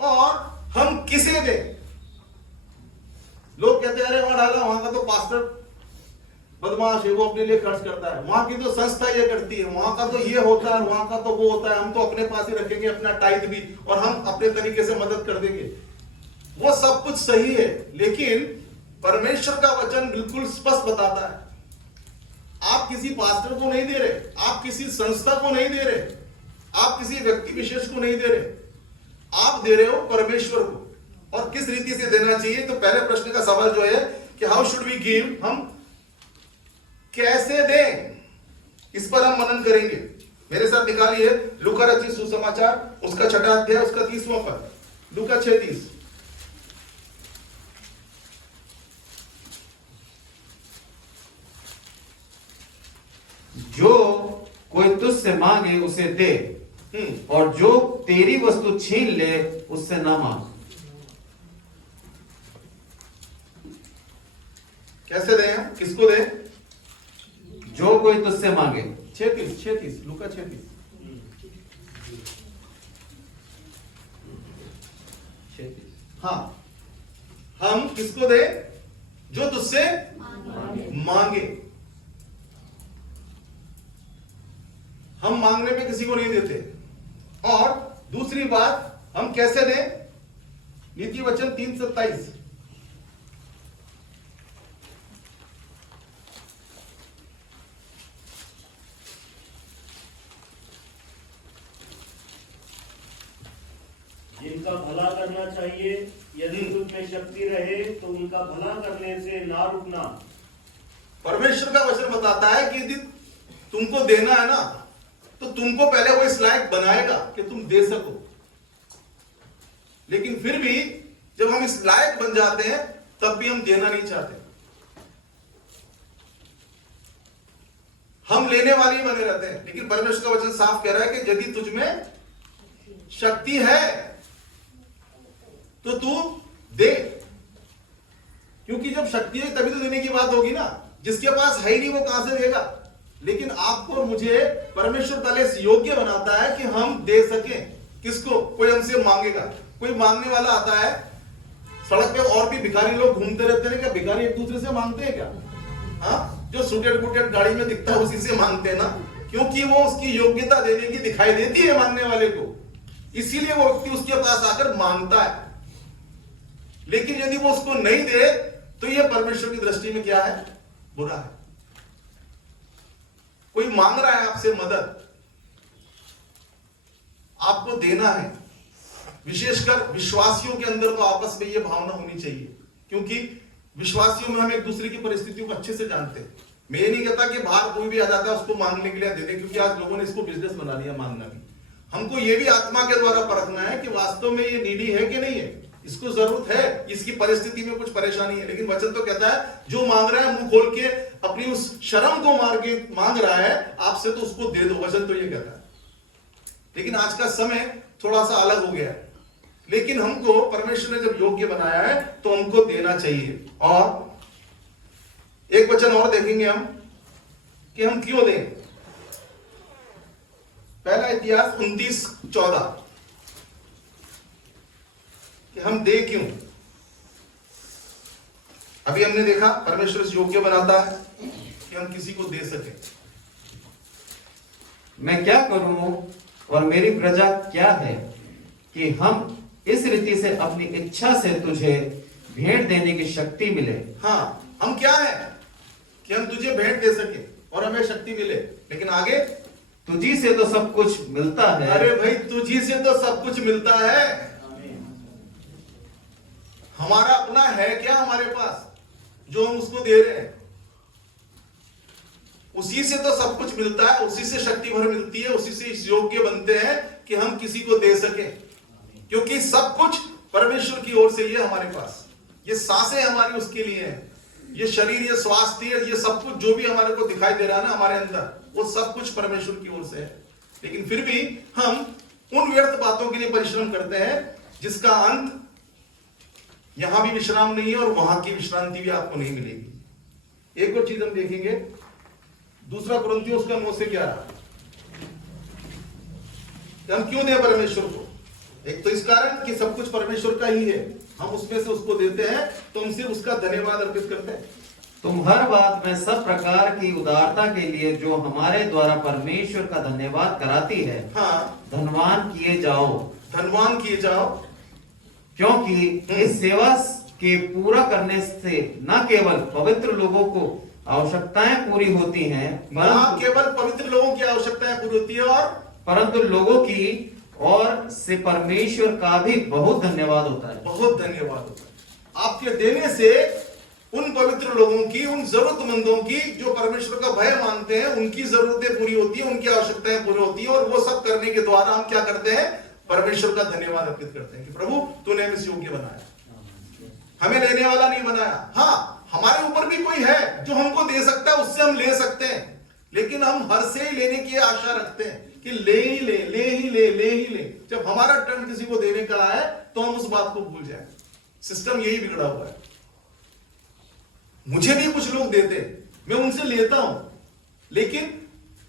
और हम किसे दें? लोग कहते हैं अरे वहां डाला, वहां का तो पास्टर बदमाश है, वो अपने लिए खर्च करता है, वहां की तो संस्था ये करती है, वहां का तो ये होता है, वहां का तो वो होता है, हम तो अपने पास ही रखेंगे अपना टाइट भी, और हम अपने तरीके से मदद कर देंगे। वो सब कुछ सही है, लेकिन परमेश्वर का वचन बिल्कुल स्पष्ट बताता है, आप किसी पास्टर को नहीं दे रहे, आप किसी संस्था को नहीं दे रहे, आप किसी व्यक्ति विशेष को नहीं दे रहे, आप दे रहे हो परमेश्वर को। और किस रीति से देना चाहिए? तो पहले प्रश्न का सवाल जो है कि हाउ शुड वी गिव, हम कैसे दें, इस पर हम मनन करेंगे। मेरे साथ निकालिए लूका रचित सुसमाचार, उसका 6वां अध्याय, उसका 30वां पद, लूका 6:30। जो कोई तुझसे मांगे उसे दे, और जो तेरी वस्तु छीन ले उससे ना मांग। कैसे दें हम? किसको दें? जो कोई तुझसे मांगे। 36 लूका 36। हाँ, हम किसको दें? जो तुझसे मांगे। हम मांगने में किसी को नहीं देते। और दूसरी बात, हम कैसे दें? नीति वचन 3:27। जिनका भला करना चाहिए, यदि तुझ में शक्ति रहे तो उनका भला करने से ना रुकना। परमेश्वर का वचन बताता है कि यदि तुमको देना है ना, तो तुमको पहले वो इस लायक बनाएगा कि तुम दे सको। लेकिन फिर भी जब हम इस लायक बन जाते हैं, तब भी हम देना नहीं चाहते, हम लेने वाले ही बने रहते हैं। लेकिन परमेश्वर का वचन साफ कह रहा है कि यदि तुझ में शक्ति है तो तू दे, क्योंकि जब शक्ति है तभी तो देने की बात होगी ना। जिसके पास है ही नहीं वो कहां से देगा? लेकिन आपको और मुझे परमेश्वर पहले से योग्य बनाता है कि हम दे सकें। किसको? कोई हमसे मांगेगा, कोई मांगने वाला आता है। सड़क पे और भी भिखारी लोग घूमते रहते हैं क्या? भिखारी एक दूसरे से मांगते हैं क्या? हाँ, जो सूटेड बूटेड गाड़ी में दिखता है उसी से मांगते हैं ना, क्योंकि वो उसकी योग्यता देने की दिखाई देती है मांगने वाले को, इसीलिए वो व्यक्ति उसके पास आकर मांगता है। लेकिन यदि वो उसको नहीं दे तो ये परमेश्वर की दृष्टि में क्या है? बुरा है। कोई मांग रहा है आपसे मदद, आपको देना है। विशेषकर विश्वासियों के अंदर तो आपस में ये भावना होनी चाहिए, क्योंकि विश्वासियों में हम एक दूसरे की परिस्थितियों को अच्छे से जानते हैं। मैं ये नहीं कहता कि बाहर कोई भी आ जाता है उसको मांगने के लिए दे दे, क्योंकि आज लोगों ने इसको बिजनेस बना दिया मांगना भी। हमको ये भी आत्मा के द्वारा परखना है कि वास्तव में ये नीडी है कि नहीं है, इसको जरूरत है, इसकी परिस्थिति में कुछ परेशानी है। लेकिन वचन तो कहता है जो मांग रहा है मुंह खोल के अपनी उस शर्म को मांग रहा है आपसे, तो उसको दे दो, वचन तो ये कहता है। लेकिन आज का समय थोड़ा सा अलग हो गया है, लेकिन हमको परमेश्वर ने जब योग्य बनाया है तो हमको देना चाहिए। और एक वचन और देखेंगे हम कि हम क्यों दें। पहला इतिहास 29:14 कि हम दे क्यों। अभी हमने देखा परमेश्वर इस योग्य बनाता है कि हम किसी को दे सके। मैं क्या करूं और मेरी प्रजा क्या है कि हम इस रीति से अपनी इच्छा से तुझे भेंट देने की शक्ति मिले। हाँ, हम क्या है कि हम तुझे भेंट दे सके और हमें शक्ति मिले। लेकिन आगे तुझी से तो सब कुछ मिलता है। अरे भाई, तुझी से तो सब कुछ मिलता है। हमारा अपना है क्या हमारे पास जो हम उसको दे रहे हैं? उसी से तो सब कुछ मिलता है, उसी से शक्ति भर मिलती है, उसी से इस योग्य बनते हैं कि हम किसी को दे सके, क्योंकि सब कुछ परमेश्वर की ओर से ही है हमारे पास। ये सांसें हमारी उसके लिए हैं, ये शरीर, ये स्वास्थ्य, ये सब कुछ जो भी हमारे को दिखाई दे रहा है ना हमारे अंदर, वो सब कुछ परमेश्वर की ओर से है। लेकिन फिर भी हम उन व्यर्थ बातों के लिए परिश्रम करते हैं जिसका अंत यहां भी विश्राम नहीं है और वहां की विश्रांति भी आपको नहीं मिलेगी। एक और चीज हम देखेंगे, दूसरा कुरिन्थियों उसका 9:11 हम क्यों दें परमेश्वर को। एक तो इस कारण कि सब कुछ परमेश्वर का ही है, हम उसमें से उसको देते हैं तो हम सिर्फ उसका धन्यवाद अर्पित करते हैं। तुम हर बात में सब प्रकार की उदारता के लिए जो हमारे द्वारा परमेश्वर का धन्यवाद कराती है, हाँ, धनवान किए जाओ। धनवान किए जाओ, क्योंकि इस सेवा के पूरा करने से न केवल पवित्र लोगों को आवश्यकताएं पूरी होती हैं, न केवल पवित्र लोगों की आवश्यकताएं पूरी होती है और परंतु लोगों की और से परमेश्वर का भी बहुत धन्यवाद होता है। बहुत धन्यवाद होता है। आपके देने से उन पवित्र लोगों की, उन जरूरतमंदों की जो परमेश्वर का भय मानते हैं, उनकी जरूरतें पूरी होती है, उनकी आवश्यकताएं पूरी होती है। और वो सब करने के द्वारा हम क्या करते हैं? परमेश्वर का धन्यवाद अर्पित करते हैं कि प्रभु तूने हमें इस योग्य बनाया, हमें लेने वाला नहीं बनाया। हाँ, हमारे ऊपर भी कोई है जो हमको दे सकता है, उससे हम ले सकते हैं, लेकिन हम हर से ही लेने की आशा रखते हैं कि ले ही ले, ले ही ले, ले ही ले। जब हमारा टर्न किसी को देने का है तो हम उस बात को भूल जाए। सिस्टम यही बिगड़ा हुआ है। मुझे भी कुछ लोग देते, मैं उनसे लेता हूं, लेकिन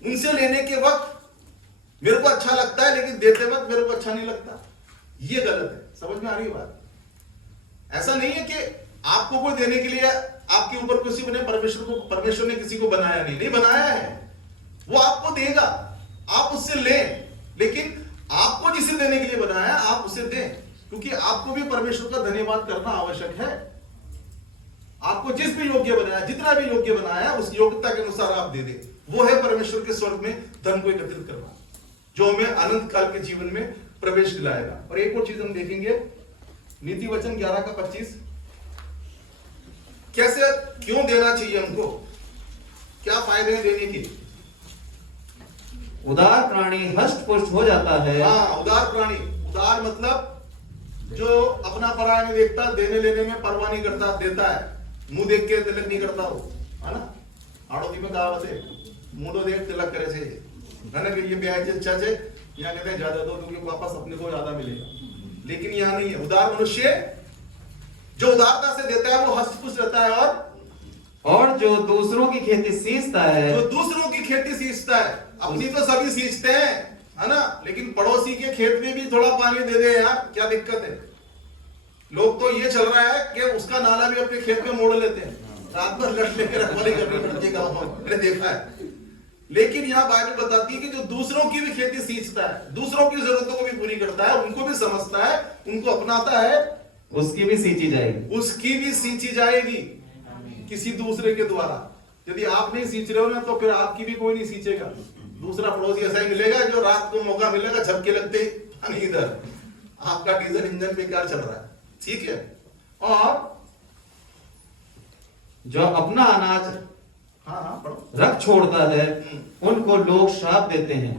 उनसे लेने के वक्त मेरे को अच्छा लगता है, लेकिन देते वक्त मेरे को अच्छा नहीं लगता। ये गलत है। समझ में आ रही बात? ऐसा नहीं है कि आपको कोई देने के लिए आपके ऊपर किसी ने परमेश्वर ने किसी को बनाया नहीं बनाया है। वो आपको देगा, आप उससे लें, लेकिन आपको जिसे देने के लिए बनाया आप उसे दें, क्योंकि आपको भी परमेश्वर का धन्यवाद करना आवश्यक है। आपको जिस भी योग्य बनाया, जितना भी योग्य बनाया, उस योग्यता के अनुसार आप दे दें। वो है परमेश्वर के स्वर्ग में धन को एकत्रित करना, जो हमें अनंत काल के जीवन में प्रवेश दिलाएगा। और एक और चीज हम देखेंगे, नीति वचन 11:25 कैसे, क्यों देना चाहिए हमको, क्या फायदे हैं देने के। उदार प्राणी हष्ट पुष्ट हो जाता है। हाँ, उदार प्राणी, उदार मतलब जो अपना पराया नहीं देखता, देने लेने में परवाह नहीं करता, देता है, मुंह देख के तिलक नहीं करता हो, है ना। आड़ोती में कहावत है, मुंडो देख तिलक करे से, है ना, कि ये ब्याज अच्छा से यहाँ कहते हैं ज्यादा दो क्योंकि वापस अपने को ज्यादा मिलेगा। लेकिन यहाँ नहीं है। उदार मनुष्य जो उदारता से देता है वो हष्ट-पुष्ट रहता है, और जो दूसरों की खेती सींचता है, जो दूसरों की खेती सींचता है। अपनी तो सभी सींचते हैं, है ना, लेकिन पड़ोसी के खेत में भी थोड़ा पानी दे दे यार, क्या दिक्कत है। लोग तो ये चल रहा है कि उसका नाला भी अपने खेत में मोड़ लेते हैं, रात भर लड़ लेकर रखवाली करनी पड़ती है गाँव में, मैंने देखा है। लेकिन यहाँ बाइबल बताती है कि जो दूसरों की भी खेती सींचता है, दूसरों की जरूरतों को भी पूरी करता है, उनको भी समझता है, उनको अपनाता है, उसकी भी सींची जाएगी। उसकी भी सींची जाएगी किसी दूसरे के द्वारा। यदि आप नहीं सींच रहे हो ना, तो फिर आपकी भी कोई नहीं सींचेगा। दूसरा पड़ोसी ऐसा ही मिलेगा जो रात को मौका मिलेगा, झपके लगते ही पानी इधर, आपका डीजल इंजन बेकार चल रहा है, ठीक है। और जो अपना अनाज हाँ पढ़ो। रख छोड़ता है उनको लोग श्राप देते हैं,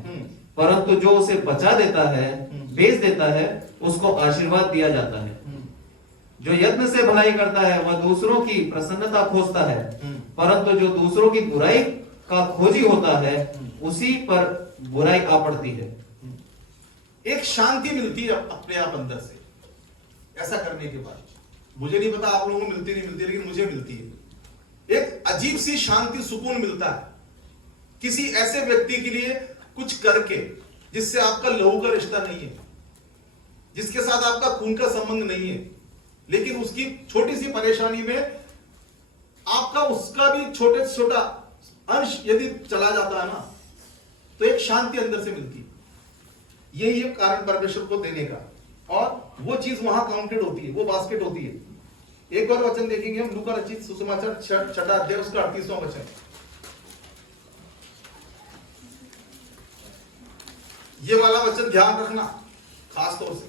परंतु जो उसे बचा देता है, बेच देता है, उसको आशीर्वाद दिया जाता है। जो यत्न से भलाई करता है वह दूसरों की प्रसन्नता खोजता है, परंतु जो दूसरों की बुराई का खोजी होता है उसी पर बुराई आ पड़ती है। एक शांति मिलती है अपने आप अंदर से ऐसा करने के बाद। मुझे नहीं पता आप लोगों को मिलती नहीं मिलती, लेकिन मुझे मिलती है। एक अजीब सी शांति, सुकून मिलता है किसी ऐसे व्यक्ति के लिए कुछ करके जिससे आपका लहू का रिश्ता नहीं है, जिसके साथ आपका खून का संबंध नहीं है, लेकिन उसकी छोटी सी परेशानी में आपका उसका भी छोटे से छोटा अंश यदि चला जाता है ना, तो एक शांति अंदर से मिलती है। यही है कारण परमेश्वर को देने का, और वो चीज वहां काउंटेड होती है, वो बास्केट होती है। एक और वचन देखेंगे हम, लूका रचित सुसमाचार 6 अध्याय उसका 38वां वचन। ये वाला वचन ध्यान रखना खास तौर से,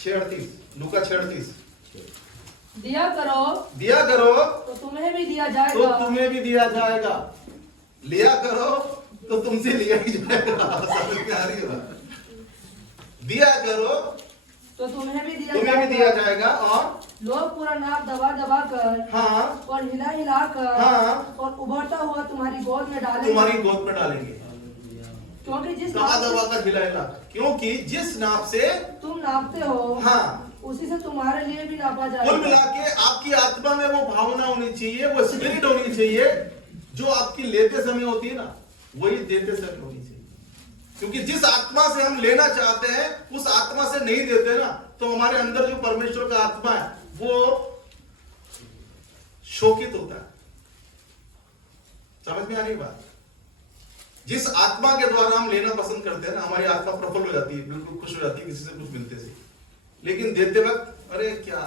6:38, लूका 6:38। दिया करो तो तुम्हें भी दिया जाएगा, तो तुम्हें भी दिया जाएगा, लिया करो तो तुमसे लिया ही जाएगा। समझ में आ रही है बात? दिया करो तो तुम्हें भी दिया जाएगा, और लोग पूरा नाक दबा दबा कर हाँ और हिला हिला कर हाँ और उभरता हुआ तुम्हारी गोद में डालेंगे, तुम्हारी गोद में डालेंगे। क्योंकि जिस दबा नाप दबा से कर हिला, क्योंकि जिस नाप से तुम नापते हो हाँ, उसी से तुम्हारे लिए भी नापा कुल जाएगा। मिला के आपकी आत्मा में वो भावना होनी चाहिए, वो स्पिरिट होनी चाहिए जो आपकी लेते समय होती है ना, वही देते समय होनी चाहिए। क्योंकि जिस आत्मा से हम लेना चाहते हैं उस आत्मा से नहीं देते ना, तो हमारे अंदर जो परमेश्वर का आत्मा है वो शोकित होता है। समझ में आ रही बात? जिस आत्मा के द्वारा हम लेना पसंद करते हैं ना, हमारी आत्मा प्रफुल्ल हो जाती है, बिल्कुल खुश हो जाती है किसी से कुछ मिलते से। लेकिन देते वक्त अरे क्या,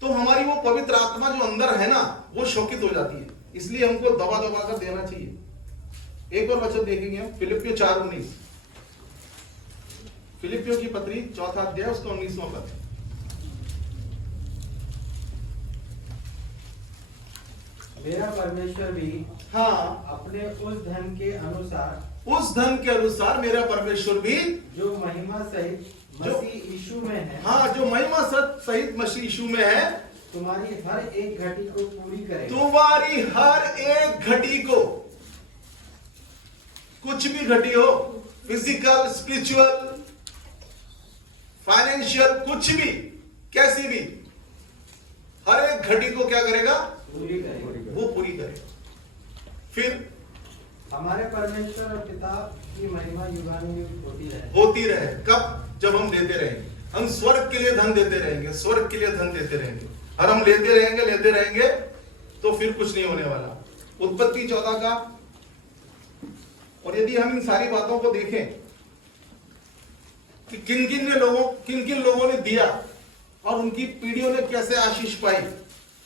तो हमारी वो पवित्र आत्मा जो अंदर है ना, वो शोकित हो जाती है। इसलिए हमको दबा दबा कर देना चाहिए। एक और वचन देखेंगे हम, फिलिपियों 4:19, फिलिपियों की पत्री 4 अध्याय उसका 19वां पद। मेरा परमेश्वर भी हाँ, अपने उस धन के अनुसार मेरा परमेश्वर भी जो महिमा सहित मसीह यीशु में है, हाँ, जो महिमा सहित मसीह यीशु में है, तुम्हारी हर एक घटी को पूरी करेगा। तुम्हारी हर एक घटी को, कुछ भी घटी हो, फिजिकल, स्पिरिचुअल, फाइनेंशियल, कुछ भी, कैसी भी, हर एक घटी को क्या करेगा? पूरी करेगा। वो पूरी करेगा। फिर हमारे परमेश्वर और पिता की महिमा युगानुयुग होती रहे। कब? जब हम देते रहेंगे। हम स्वर्ग के लिए धन देते रहेंगे, स्वर्ग के लिए धन देते रहेंगे, और हम लेते रहेंगे तो फिर कुछ नहीं होने वाला। उत्पत्ति 14 का, और यदि हम इन सारी बातों को देखें कि किन किन लोगों ने दिया और उनकी पीढ़ियों ने कैसे आशीष पाई,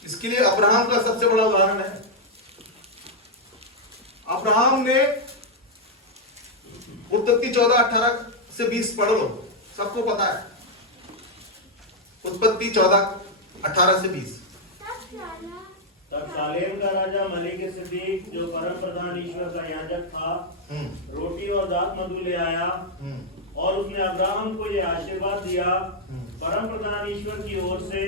इसके लिए अब्राहम का सबसे बड़ा उदाहरण है। अब्राहम ने, उत्पत्ति 14:18 से 20 पढ़ लो, सबको पता है। उत्पत्ति 14:18 से 20। तब सालेम का राजा मलिकिसेदेक, जो परम प्रधान ईश्वर का याजक था, रोटी और दाख मधु ले आया, और उसने अब्राहम को यह आशीर्वाद दिया, परम प्रधान ईश्वर की ओर से,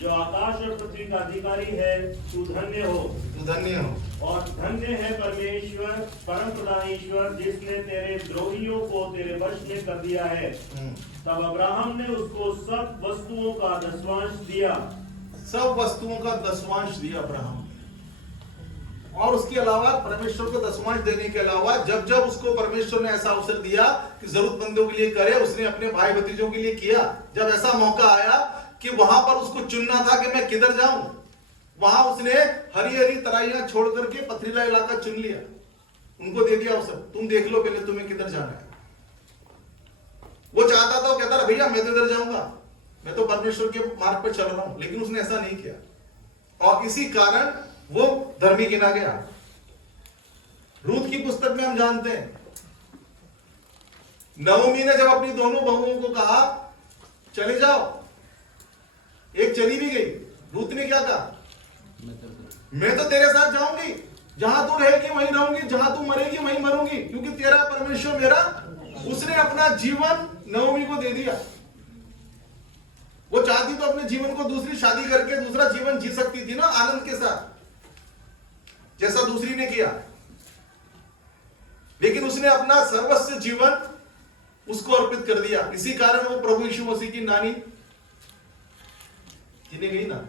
जो आकाश और पृथ्वी का अधिकारी है, तू धन्य हो, और धन्य है परमेश्वर, परम प्रधान ईश्वर, जिसने तेरे द्रोहियों को तेरे वश में कर दिया है। तब अब्राहम ने उसको सब वस्तुओं का दसवांश दिया अब्राहम। और उसके अलावा परमेश्वर को दसवांश देने के अलावा जब जब उसको परमेश्वर ने ऐसा अवसर दिया कि जरूरतमंदों के लिए करे, उसने अपने भाई भतीजों के लिए किया। जब ऐसा मौका आया कि वहां पर उसको चुनना था कि मैं किधर जाऊं। वहां उसने हरी हरी तराइयां छोड़ करके पथरीला इलाका चुन लिया, उनको दे दिया अवसर, तुम देख लो पहले तुम्हें किधर जाना है। वो चाहता था, कहता भैया मैं तो इधर जाऊंगा, मैं तो परमेश्वर के मार्ग पर चल रहा हूं, लेकिन उसने ऐसा नहीं किया और इसी कारण वो धर्मी गिना गया। रूत की पुस्तक में हम जानते हैं नवमी ने जब अपनी दोनों बहुओं को कहा चले जाओ, एक चली भी गई, रूत ने क्या कहा, मैं तो तेरे साथ जाऊंगी, जहां तू रहेगी वहीं रहूंगी, जहां तू मरेगी वहीं मरूंगी, क्योंकि तेरा परमेश्वर मेरा। उसने अपना जीवन नवमी को दे दिया। वो चाहती तो अपने जीवन को दूसरी शादी करके दूसरा जीवन जी सकती थी ना, आनंद के साथ, जैसा दूसरी ने किया, लेकिन उसने अपना सर्वस्व जीवन उसको अर्पित कर दिया। इसी कारण वो प्रभु यीशु मसीह की नानी जिन्हें गई ना,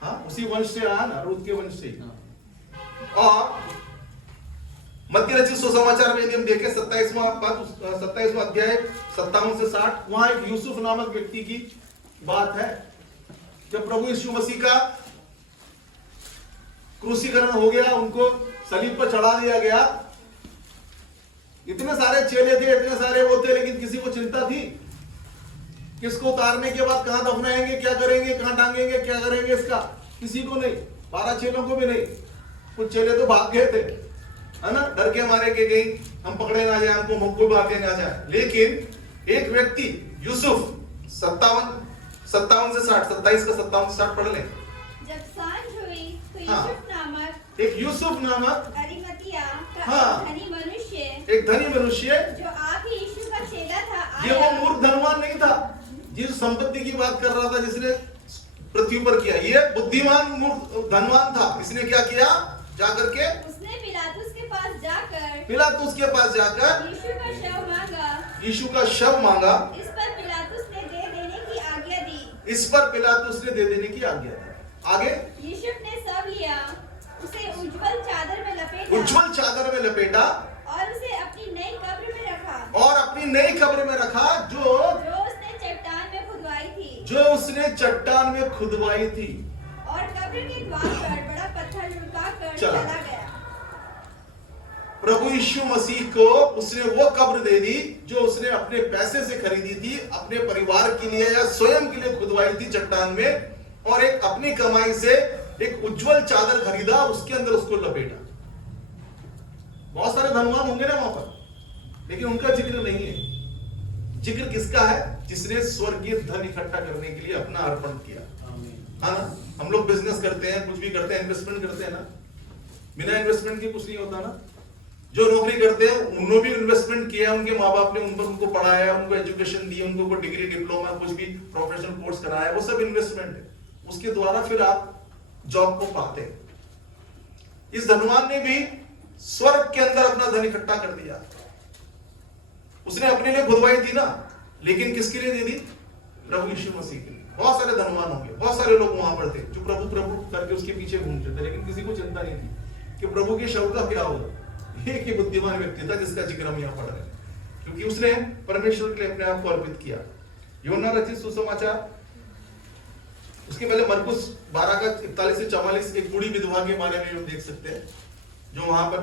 हाँ उसी वंश से आया ना, रूत के वंश से। और मत्ती रचित सुसमाचार में यदि हम देखें 27वां अध्याय 57 से 60, वहां एक यूसुफ नामक व्यक्ति की बात है। जब प्रभु यीशु मसीह का क्रूसीकरण हो गया, उनको सलीब पर चढ़ा दिया गया, इतने सारे चेले थे, इतने सारे वो थे, लेकिन किसी को चिंता थी किसको उतारने के बाद कहां दफनाएंगे, क्या करेंगे, कहां टांगेंगे, क्या करेंगे, इसका किसी को नहीं, 12 चेलों को भी नहीं। कुछ चेले तो भाग गए थे, है ना, डर के मारे के गई हम पकड़े ना जाए, हमको मुक्को बांधे ना जाए। लेकिन एक व्यक्ति यूसुफ 57 से 60, 27 का 57 से 60 पढ़ लें। जब सांझ हुई तो हाँ। यूसुफ नामक एक यूसुफ नामक अरिमतिया का हाँ। धनी मनुष्य, एक धनी मनुष्य, जो आप ही यीशु का चेला था, ये वो आया। मूर्ख धनवान नहीं था जिस संपत्ति की बात कर रहा था, जिसने पृथ्वी पर किया, ये बुद्धिमान मूर्ख धनवान था। इसने क्या किया, जाकर के उसने पिलातुस के पास जाकर पिलातुस के पास जाकर यीशु का शव मांगा। यीशु का शव मांगा। इस पर पिलातुस ने दे देने की आज्ञा दी। इस पर पिलातुस ने दे देने की आज्ञा दी। आगे यीशु ने सब लिया, उसे उज्जवल चादर में लपेटा, उज्जवल चादर में लपेटा और उसे अपनी नई कब्र में रखा, और अपनी नई कब्र में रखा, जो उसने चट्टान में खुदवाई थी। जो उसने चट्टान में खुदवाई थी। और कब्र के द्वार पर बड़ा पत्थर लुढ़काकर चला चला गया। प्रभु यीशु मसीह को उसने वो कब्र दे दी जो उसने अपने पैसे से खरीदी थी, अपने परिवार के लिए या स्वयं के लिए खुदवाई थी चट्टान में, और एक अपनी कमाई से एक उज्जवल चादर खरीदा और उसके अंदर उसको लपेटा। बहुत सारे धनवान होंगे ना वहां पर, लेकिन उनका जिक्र नहीं है। जिक्र किसका है, जिसने स्वर्गीय धन इकट्ठा करने के लिए अपना अर्पण किया। हाँ ना, हम लोग बिजनेस करते हैं, कुछ भी करते हैं, इन्वेस्टमेंट करते हैं ना, बिना इन्वेस्टमेंट के कुछ नहीं होता ना। जो नौकरी करते हैं उन्होंने भी इन्वेस्टमेंट किया, उनके माँ बाप ने उन पर उनको पढ़ाया, उनको एजुकेशन दी, उनको डिग्री डिप्लोमा कुछ भी प्रोफेशनल कोर्स कराया, वो सब इन्वेस्टमेंट है। उसके द्वारा फिर आप जॉब को पाते हैं। इस धनवान ने भी स्वर्ग के अंदर अपना धन इकट्ठा कर दिया। उसने अपने लिए खुदवाई थी ना, लेकिन किसके लिए दे दी, प्रभु यीशु मसीह के लिए। बहुत सारे धनवान होंगे, बहुत सारे लोग वहां पर थे जो प्रभु प्रभु करके उसके पीछे घूमते थे, लेकिन किसी को चिंता नहीं थी कि प्रभु के शव का क्या होगा। एक ही बुद्धिमान व्यक्ति था जिसका जिक्र हम यहाँ पढ़ रहे हैं, क्योंकि उसने परमेश्वर के लिए अपने आप को अर्पित किया। यूहन्ना रचित सुसमाचार, उसके पहले मरकुस 12 का 41 से 44 एक बूढ़ी विधवा के बारे में हम देख सकते हैं, जो वहां पर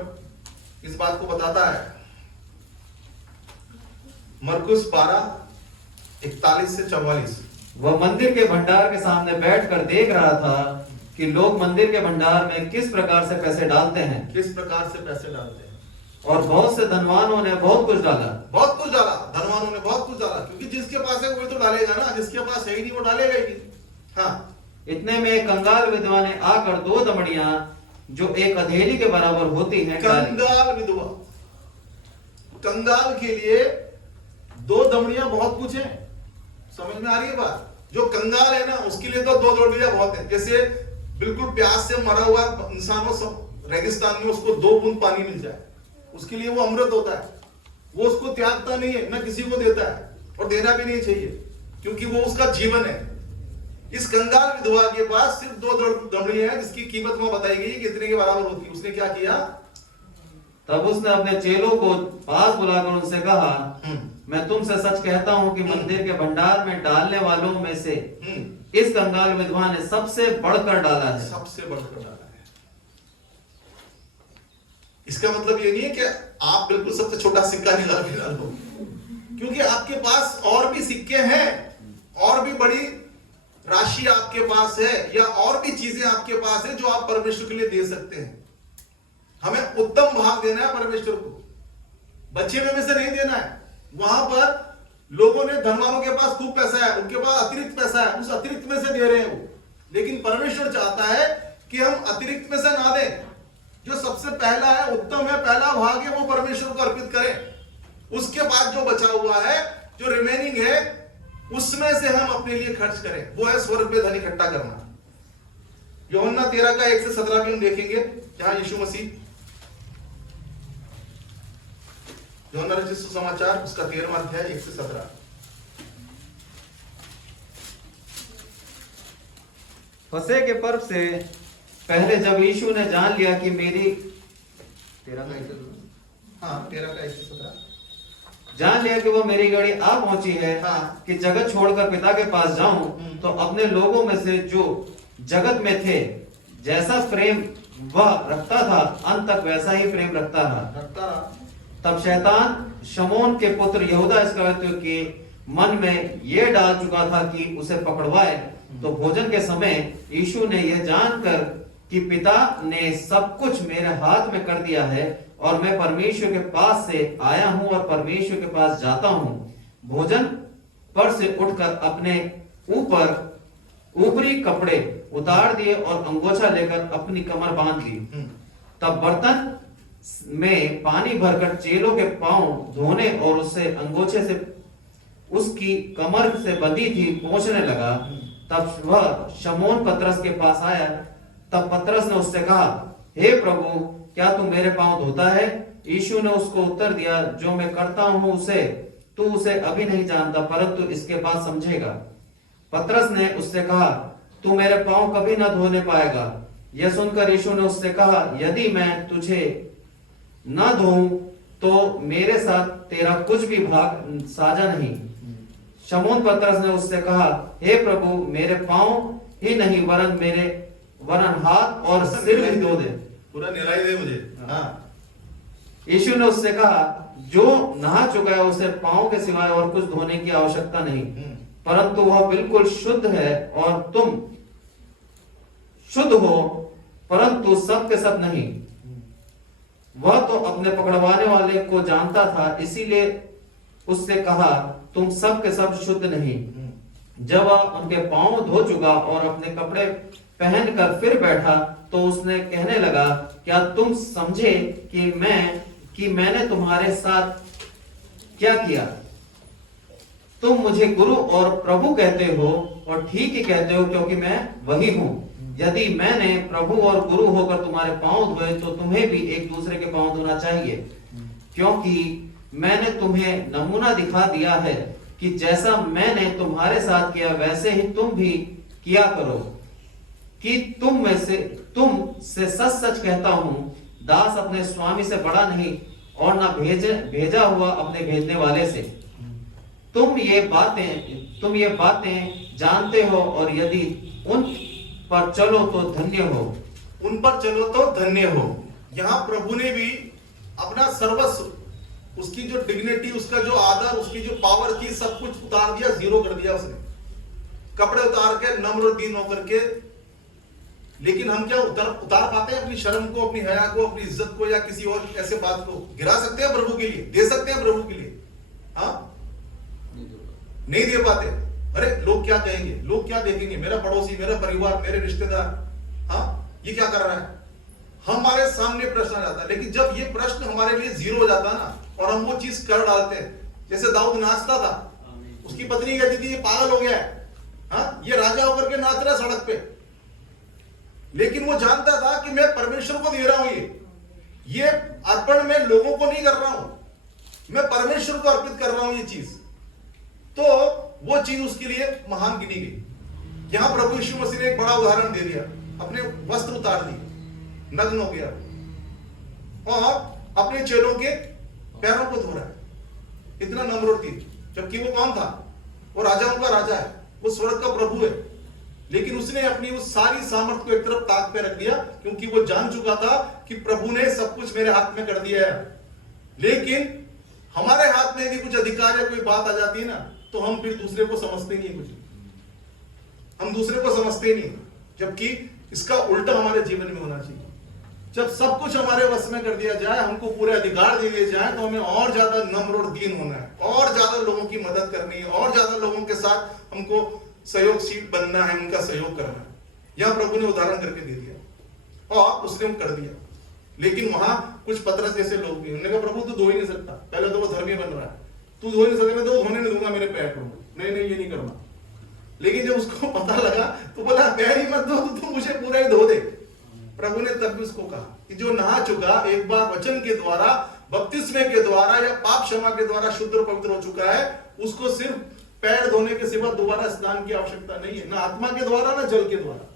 इस बात को बताता है। मरकुस 12 41 से 44। वह मंदिर के भंडार के सामने बैठकर देख रहा था कि लोग मंदिर के भंडार में किस प्रकार से पैसे डालते हैं, किस प्रकार से पैसे डालते हैं। और बहुत से धनवानों ने बहुत कुछ डाला। बहुत कुछ डाला, धनवानों ने बहुत कुछ डाला, क्योंकि जिसके पास है वही तो डालेगा ना, जिसके पास है ही नहीं वो डालेगा ही नहीं। हाँ, इतने में एक कंगाल विधवा ने आकर 2 दमड़ियां जो एक अधेली के बराबर होती हैं डाली। कंगाल विधवा, कंगाल के लिए 2 दमड़ियां बहुत कुछ है। समझ में आ रही है बात? जो कंगाल है ना, उसके लिए तो 2 दमड़ियां बहुत है। जैसे बिल्कुल प्यास से मरा हुआ इंसान हो, सब रेगिस्तान में उसको 2 बूंद पानी मिल जाए, उसके लिए वो अमृत होता है। वो उसको त्यागता नहीं है, ना किसी को देता है, और देना भी नहीं चाहिए, क्योंकि वो उसका जीवन है। इस कंगाल विधवा के पास सिर्फ 2 दमड़ियां हैं, जिसकी कीमत वहां बताई गई कि इतने के बराबर होती है। उसने क्या किया? तब उसने अपने चेलों को पास बुलाकर उनसे कहा, मैं तुमसे सच कहता हूं कि मंदिर के भंडार में डालने वालों में से इस कंगाल विधवा ने सबसे बढ़कर डाला है। सबसे बढ़कर डाला है। इसका मतलब ये नहीं है कि आप बिल्कुल सबसे छोटा सिक्का निकाल के डालो, क्योंकि आपके पास और भी सिक्के हैं, और भी बड़ी राशि आपके पास है, या और भी चीजें आपके पास है जो आप परमेश्वर के लिए दे सकते हैं। हमें उत्तम भाग देना है परमेश्वर को, बचे हुए में से नहीं देना है। वहां पर लोगों ने, धनवानों के पास खूब पैसा है, उनके पास अतिरिक्त पैसा है, उस अतिरिक्त में से दे रहे हैं वो, लेकिन परमेश्वर चाहता है कि हम अतिरिक्त में से ना दें। जो सबसे पहला है, उत्तम है, पहला भाग है, वो परमेश्वर को अर्पित करें। उसके बाद जो बचा हुआ है, जो रिमेनिंग है, उसमें से हम अपने लिए खर्च करें। वो है स्वर्ग में धन इकट्ठा करना। यूहन्ना 13 का 1 से 17 भी हम देखेंगे, जहां यीशु मसीह, यूहन्ना रचित सुसमाचार उसका 13वां अध्याय 1 से 17। फसह के पर्व से पहले जब यीशु ने जान लिया कि मेरी 13 का 1 से 17, हाँ 13 का 1 से 17, जान लिया कि वो मेरी घड़ी आ पहुंची है, हाँ। कि जगत छोड़कर पिता के पास जाऊं, तो अपने लोगों में से जो जगत में थे, जैसा प्रेम वह रखता था, अंत तक वैसा ही प्रेम रखता रहा। तब शैतान शमौन के पुत्र यहूदा इस्करियोती के मन में यह डाल चुका था कि उसे पकड़वाए। तो भोजन के समय यीशु ने यह जानकर कि पिता ने सब कुछ मेरे हाथ में कर दिया है, और मैं परमेश्वर के पास से आया हूं और परमेश्वर के पास जाता हूं, भोजन पर से उठकर अपने ऊपरी कपड़े उतार दिए और अंगोछा लेकर अपनी कमर बांध ली। तब बर्तन में पानी भरकर चेलों के पांव धोने और उससे अंगोछे से उसकी कमर से बंधी थी पोंछने लगा। तब वह शमौन पतरस के पास आया। तब पतरस ने उससे कहा, हे प्रभु, क्या तू मेरे पांव धोता है? यीशु ने उसको उत्तर दिया, जो मैं करता हूं तू उसे अभी नहीं जानता, परंतु इसके बाद समझेगा। पतरस ने उससे कहा, तू मेरे पांव कभी न धोने पाएगा। यह सुनकर यीशु ने उससे कहा, यदि मैं तुझे न धोऊं तो मेरे साथ तेरा कुछ भी भाग साझा नहीं। शमौन पतरस ने उससे कहा, हे प्रभु, मेरे पांव ही नहीं वरन हाथ और सिर भी धो दे। पूरा निराई दे मुझे। हाँ। यीशु ने उससे कहा, जो नहा चुका है उसे पांव के सिवाय और कुछ धोने की आवश्यकता नहीं, परंतु वह बिल्कुल शुद्ध है, और तुम शुद्ध हो, परंतु सब के सब नहीं। वह तो अपने पकड़वाने वाले को जानता था, इसीलिए उससे कहा, तुम सब के सब शुद्ध नहीं। जब वह उनके पांव धो चुका और अपने कपड़े पहनकर फिर बैठा, तो उसने कहने लगा, क्या तुम समझे कि मैंने तुम्हारे साथ क्या किया? तुम मुझे गुरु और प्रभु कहते हो, और ठीक ही कहते हो, क्योंकि मैं वही हूं। यदि मैंने प्रभु और गुरु होकर तुम्हारे पांव धोए, तो तुम्हें भी एक दूसरे के पांव धोना चाहिए, क्योंकि मैंने तुम्हें नमूना दिखा दिया है कि जैसा मैंने तुम्हारे साथ किया वैसे ही तुम भी किया करो। कि तुम से सच सच कहता हूं, दास अपने स्वामी से बड़ा नहीं, और ना भेजा हुआ अपने भेजने वाले से। तुम ये बातें जानते हो, और यदि उन पर चलो तो धन्य हो। उन पर चलो तो धन्य हो। यहाँ प्रभु ने भी अपना सर्वस्व, उसकी जो डिग्निटी, उसका जो आदर, उसकी जो पावर थी, सब कुछ उतार दिया, जीरो कर दिया उसने। कपड़े उतार के, नम्र और दीन होकर के। लेकिन हम क्या उतार पाते हैं अपनी शर्म को, अपनी हया को, अपनी इज्जत को, या किसी और ऐसे बात को गिरा सकते हैं प्रभु के लिए? दे सकते हैं प्रभु के लिए? हाँ, नहीं दे पाते। अरे लोग क्या कहेंगे, लोग क्या देखेंगे, मेरा पड़ोसी, मेरा परिवार, मेरे रिश्तेदार, हाँ ये क्या कर रहा है, हमारे सामने प्रश्न आ जाता है। लेकिन जब ये प्रश्न हमारे लिए जीरो हो जाता है ना, और हम वो चीज कर डालते हैं, जैसे दाऊद नाचता था, उसकी पत्नी कहती थी ये पागल हो गया है, हाँ ये राजा होकर के नाच रहा है सड़क पे, लेकिन वो जानता था कि मैं परमेश्वर को दे रहा हूं, ये अर्पण मैं लोगों को नहीं कर रहा हूं, मैं परमेश्वर को अर्पित कर रहा हूं ये चीज। तो वो चीज उसके लिए महान गिनी गई। यहां प्रभु यीशु मसीह ने एक बड़ा उदाहरण दे दिया, अपने वस्त्र उतार दिए, नग्न हो गया, और अपने चेलों के पैरों को धो रहा है। इतना नम्र थी, जबकि वो कौन था? वो राजाओं का राजा है, वो स्वर्ग का प्रभु है, लेकिन उसने अपनी उस सारी सामर्थ को एक तरफ ताक पे रख दिया, क्योंकि वो जान चुका था कि प्रभु ने सब कुछ मेरे हाथ में कर दिया है। लेकिन हमारे हाथ में यदि कुछ अधिकार या कोई बात आ जाती है ना, तो हम फिर दूसरे को समझते नहीं, कुछ हम दूसरे को समझते नहीं, जबकि इसका उल्टा हमारे जीवन में होना चाहिए। जब सब कुछ हमारे वश में कर दिया जाए, हमको पूरे अधिकार दे दिए जाए, तो हमें और ज्यादा नम्र और दीन होना है, और ज्यादा लोगों की मदद करनी है, और ज्यादा लोगों के साथ हमको सहयोगशील बनना है, उनका सहयोग करना है। यह प्रभु ने उदाहरण करके दे दिया और उसने वो कर दिया। लेकिन वहां कुछ पतरस जैसे लोग भी, उन्होंने कहा प्रभु तू धो ही नहीं सकता, पहले तो वो धर्मी बन रहा है, तू धो ही नहीं सकता, मैं तो धोने नहीं दूंगा मेरे पैर को, नहीं ये नहीं करना। लेकिन जब उसको पता लगा तो बोला पैर ही मत धो, तू मुझे पूरा ही धो दे। प्रभु ने तब भी उसको कहा कि जो नहा चुका, एक बार वचन के द्वारा, बपतिस्मे के द्वारा या पाप क्षमा के द्वारा शुद्ध और पवित्र हो चुका है, उसको सिर्फ पैर धोने के सिवा दोबारा स्नान की आवश्यकता नहीं है, ना आत्मा के द्वारा ना जल के द्वारा।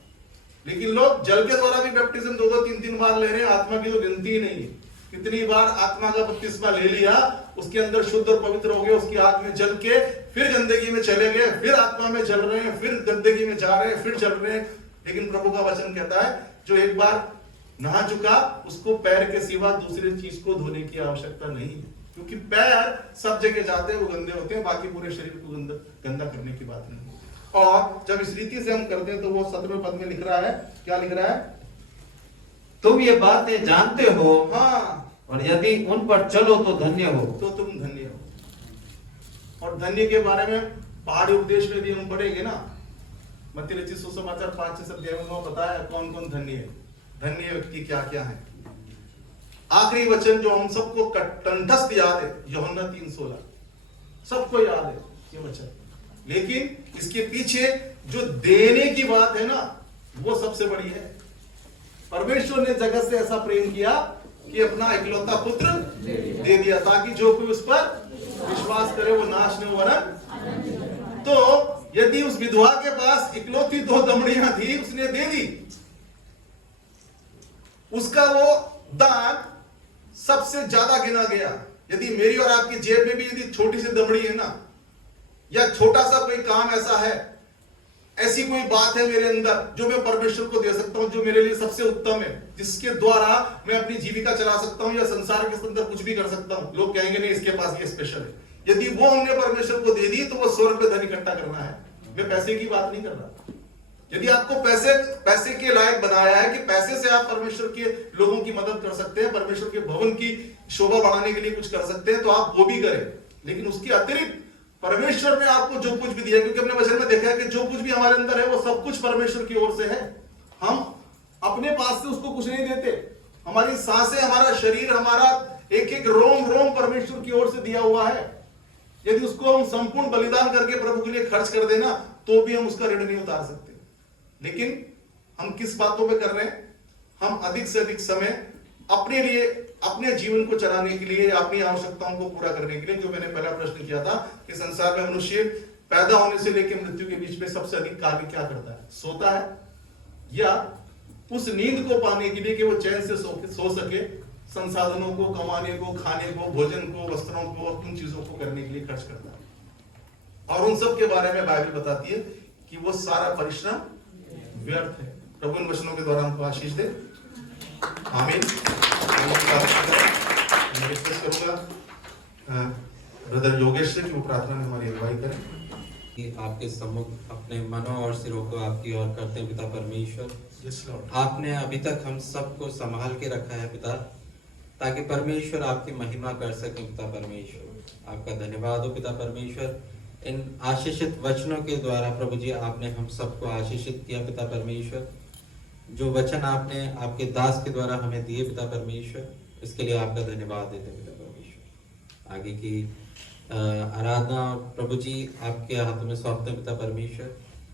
लेकिन लोग जल के द्वारा भी बैप्टिज्म 2-3 बार ले रहे हैं, आत्मा की तो गिनती ही नहीं है। कितनी बार आत्मा का बपतिस्मा ले लिया, उसके अंदर शुद्ध और पवित्र हो गए, उसकी आग में जल के फिर गंदगी में चले गए, फिर आत्मा में जल रहे हैं, फिर गंदगी में जा रहे हैं, फिर जल रहे हैं। लेकिन प्रभु का वचन कहता है जो एक बार नहा चुका, उसको पैर के सिवा दूसरी चीज को धोने की आवश्यकता नहीं है, क्योंकि पैर सब जगह जाते हैं, वो गंदे होते हैं, बाकी पूरे शरीर को गंदा करने की बात नहीं। और जब इस रीति से हम करते हैं तो वो 17वें पद में लिख रहा है, क्या लिख रहा है? तुम ये बातें जानते हो, हाँ, और यदि उन पर चलो तो धन्य हो। तो तुम धन्य हो। और धन्य के बारे में पहाड़ी उपदेश में भी हम पढ़ेंगे ना, मत्ती रचित सुसमाचार 5 अध्याय में बताया कौन कौन धन्य है, धन्य व्यक्ति क्या क्या है। आखिरी वचन जो हम सबको कंठस्थ याद है, यूहन्ना 3:16, सबको याद है ये वचन। लेकिन इसके पीछे जो देने की बात है ना, वो सबसे बड़ी है। परमेश्वर ने जगत से ऐसा प्रेम किया कि अपना इकलौता पुत्र दे दिया, ताकि जो कोई उस पर विश्वास करे वो नाश न हो वरन। तो यदि उस विधवा के पास इकलौती 2 दमड़ियां थी, उसने दे दी, उसका वो दान सबसे ज्यादा गिना गया। यदि मेरी और आपकी जेब में भी यदि छोटी सी दमड़ी है ना, या छोटा सा कोई काम ऐसा है, ऐसी कोई बात है मेरे अंदर जो मैं परमेश्वर को दे सकता हूं, जो मेरे लिए सबसे उत्तम है, जिसके द्वारा मैं अपनी जीविका चला सकता हूं या संसार के अंदर कुछ भी कर सकता हूं, लोग कहेंगे नहीं इसके पास ये स्पेशल है। यदि वो हमने परमेश्वर को दे दी तो वो स्वर्ग में धन इकट्ठा करना है। मैं पैसे की बात नहीं कर रहा। यदि आपको पैसे के लायक बनाया है कि पैसे से आप परमेश्वर के लोगों की मदद कर सकते हैं, परमेश्वर के भवन की शोभा बढ़ाने के लिए कुछ कर सकते हैं, तो आप वो भी करें। लेकिन उसके अतिरिक्त परमेश्वर ने आपको जो कुछ भी दिया, क्योंकि हमने वचन में देखा है कि जो कुछ भी हमारे अंदर है वो सब कुछ परमेश्वर की ओर से है। हम अपने पास से उसको कुछ नहीं देते। हमारी सांसें, हमारा शरीर, हमारा एक एक रोम रोम परमेश्वर की ओर से दिया हुआ है। यदि उसको हम संपूर्ण बलिदान करके प्रभु के लिए खर्च कर देना, तो भी हम उसका ऋण नहीं उतार सकते। लेकिन हम किस बातों पे कर रहे हैं? हम अधिक से अधिक समय अपने लिए, अपने जीवन को चलाने के लिए, अपनी आवश्यकताओं को पूरा करने के लिए, जो मैंने पहला प्रश्न किया था कि संसार में मनुष्य पैदा होने से लेकर मृत्यु के बीच में सबसे अधिक कार्य क्या करता है? सोता है, या उस नींद को पाने के लिए कि वो चैन से सो सके, संसाधनों को कमाने को, खाने को, भोजन को, वस्त्रों को, उन चीजों को करने के लिए खर्च करता है। और उन सब के बारे में बाइबल बताती है कि वो सारा परिश्रम व्यर्थ है। प्रभु इन वचनों के द्वारा हमको आशीष दे। आमीन। मैं रिक्वेस्ट करूंगा ब्रदर योगेश से कि वो प्रार्थना में हमारी अगुवाई करें। कि आपके सम्मुख अपने मनों और सिरों को आपकी ओर करते हैं पिता परमेश्वर। Yes Lord. आपने अभी तक हम सबको संभाल के रखा है पिता, ताकि परमेश्वर आपकी महिमा कर सके पिता परमेश्वर। आपका धन्यवाद हो पिता परमेश्वर। इन आशीषित वचनों के द्वारा प्रभु जी आपने हम सबको आशीषित किया पिता परमेश्वर। जो वचन आपने आपके दास के द्वारा हमें दिए पिता परमेश्वर, इसके लिए आपका धन्यवाद देते हैं पिता परमेश्वर। आगे की आराधना प्रभु जी आपके हाथों में सौंपते हैं पिता परमेश्वर।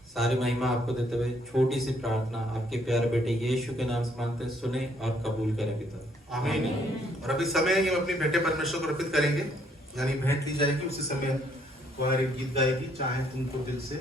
सारी महिमा आपको देते हुए छोटी सी प्रार्थना आपके प्यारे बेटे यीशु के नाम से मांगते, सुने और कबूल करें पिता। आमीन। और अभी समय हम अपने बेटे परमेश्वर को अर्पित करेंगे, यानी भेंट दी जाएगी। उसी समय क्वायर एक गीत गाएगी, चाहे तुमको दिल से।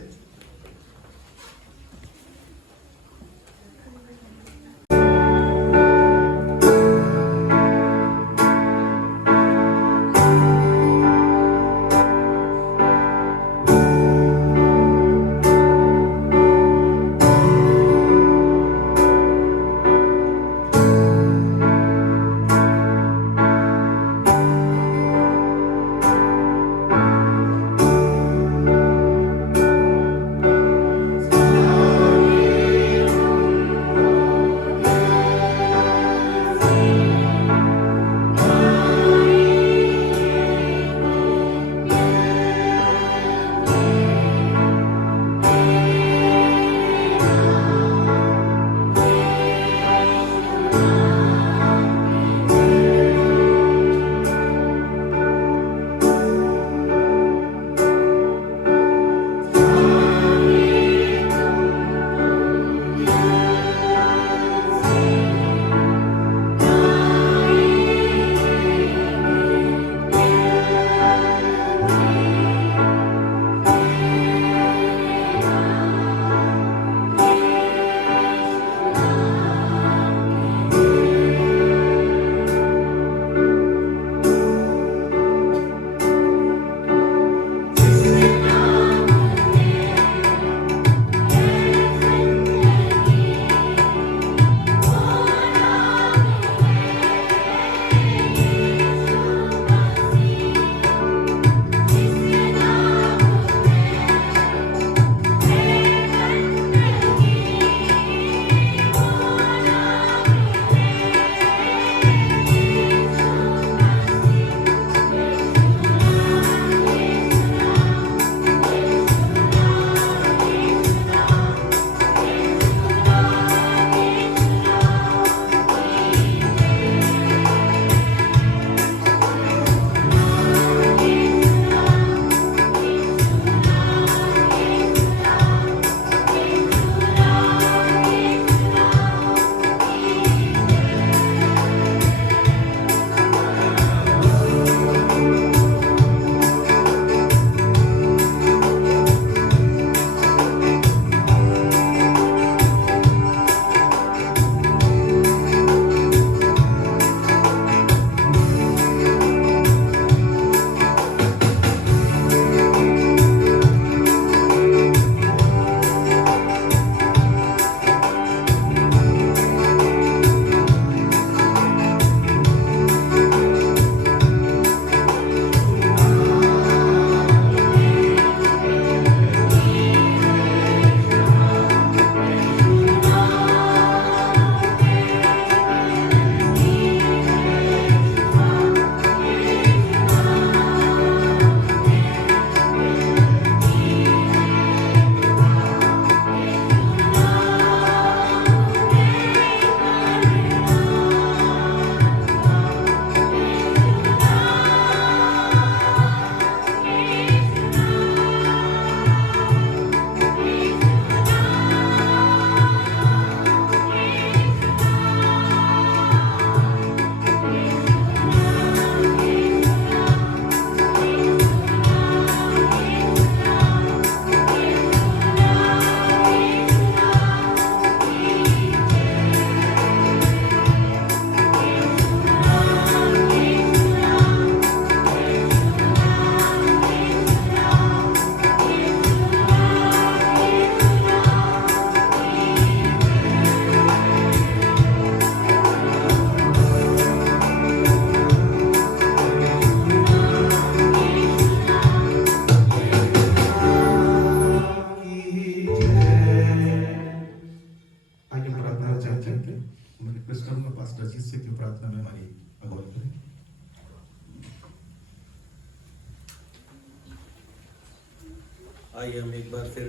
आइए हम एक बार फिर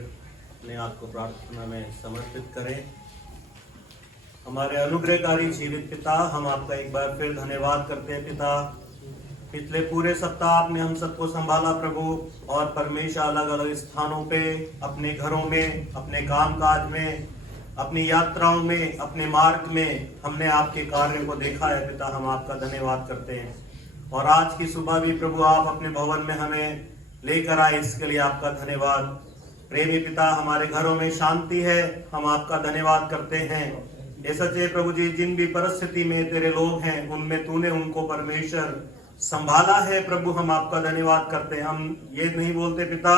अपने आप को प्रार्थना में समर्पित करें। हमारे अनुग्रहकारी जीवित पिता, हम आपका एक बार फिर धन्यवाद करते हैं पिता। पिछले पूरे सप्ताह आपने हम सबको संभाला प्रभु, और परमेश्वर अलग अलग स्थानों पे, अपने घरों में, अपने काम काज में, अपनी यात्राओं में, अपने मार्ग में हमने आपके कार्य को देखा है पिता। हम आपका धन्यवाद करते हैं। और आज की सुबह भी प्रभु आप अपने भवन में हमें लेकर आए, इसके लिए आपका धन्यवाद। प्रेमी पिता, हमारे घरों में शांति है, हम आपका धन्यवाद करते हैं। ये सच्चे प्रभु जी, जिन भी परिस्थिति में तेरे लोग हैं उनमें तूने उनको परमेश्वर संभाला है प्रभु, हम आपका धन्यवाद करते हैं। हम ये नहीं बोलते पिता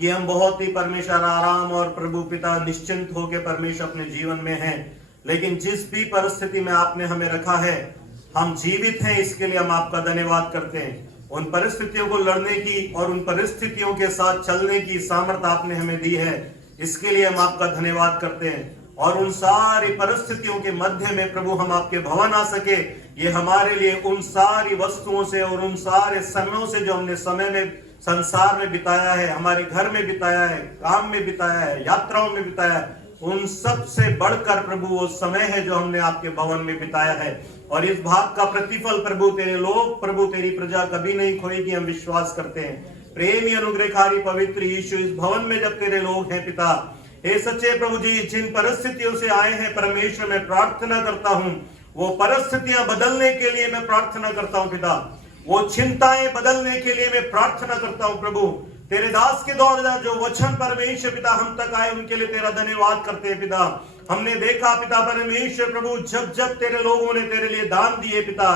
कि हम बहुत ही परमेश्वर आराम और प्रभु पिता निश्चिंत होकर परमेश्वर अपने जीवन में हैं, लेकिन जिस भी परिस्थिति में आपने हमें रखा है हम जीवित हैं, इसके लिए हम आपका धन्यवाद करते हैं। उन परिस्थितियों को लड़ने की और उन परिस्थितियों के साथ चलने की सामर्थ्य आपने हमें दी है, इसके लिए हम आपका धन्यवाद करते हैं। और उन सारी परिस्थितियों के मध्य में प्रभु हम आपके भवन आ सके, ये हमारे लिए उन सारी वस्तुओं से और उन सारे समयों से जो हमने समय में संसार में बिताया है, हमारे घर में बिताया है, काम में बिताया है, यात्राओं में बिताया है, उन सब से बढ़कर प्रभु वो समय है जो हमने आपके भवन में बिताया है। और इस भाग का प्रतिफल प्रभु तेरे लोग, प्रभु तेरी प्रजा कभी नहीं खोएगी, हम विश्वास करते हैं। प्रेमी अनुग्रहकारी पवित्र यीशु, इस भवन में जब तेरे लोग हैं पिता, हे सच्चे प्रभु जी, जिन परिस्थितियों से आए हैं परमेश्वर, मैं प्रार्थना करता हूं वो परिस्थितियां बदलने के लिए मैं प्रार्थना करता हूं पिता, वो चिंताएं बदलने के लिए मैं प्रार्थना करता हूं प्रभु। तेरे दास के द्वारा जो वचन परमेश्वर पिता हम तक आए, उनके लिए तेरा धन्यवाद करते हैं पिता। हमने देखा पिता परमेश्वर प्रभु, जब जब तेरे लोगों ने तेरे लिए दान दिए पिता,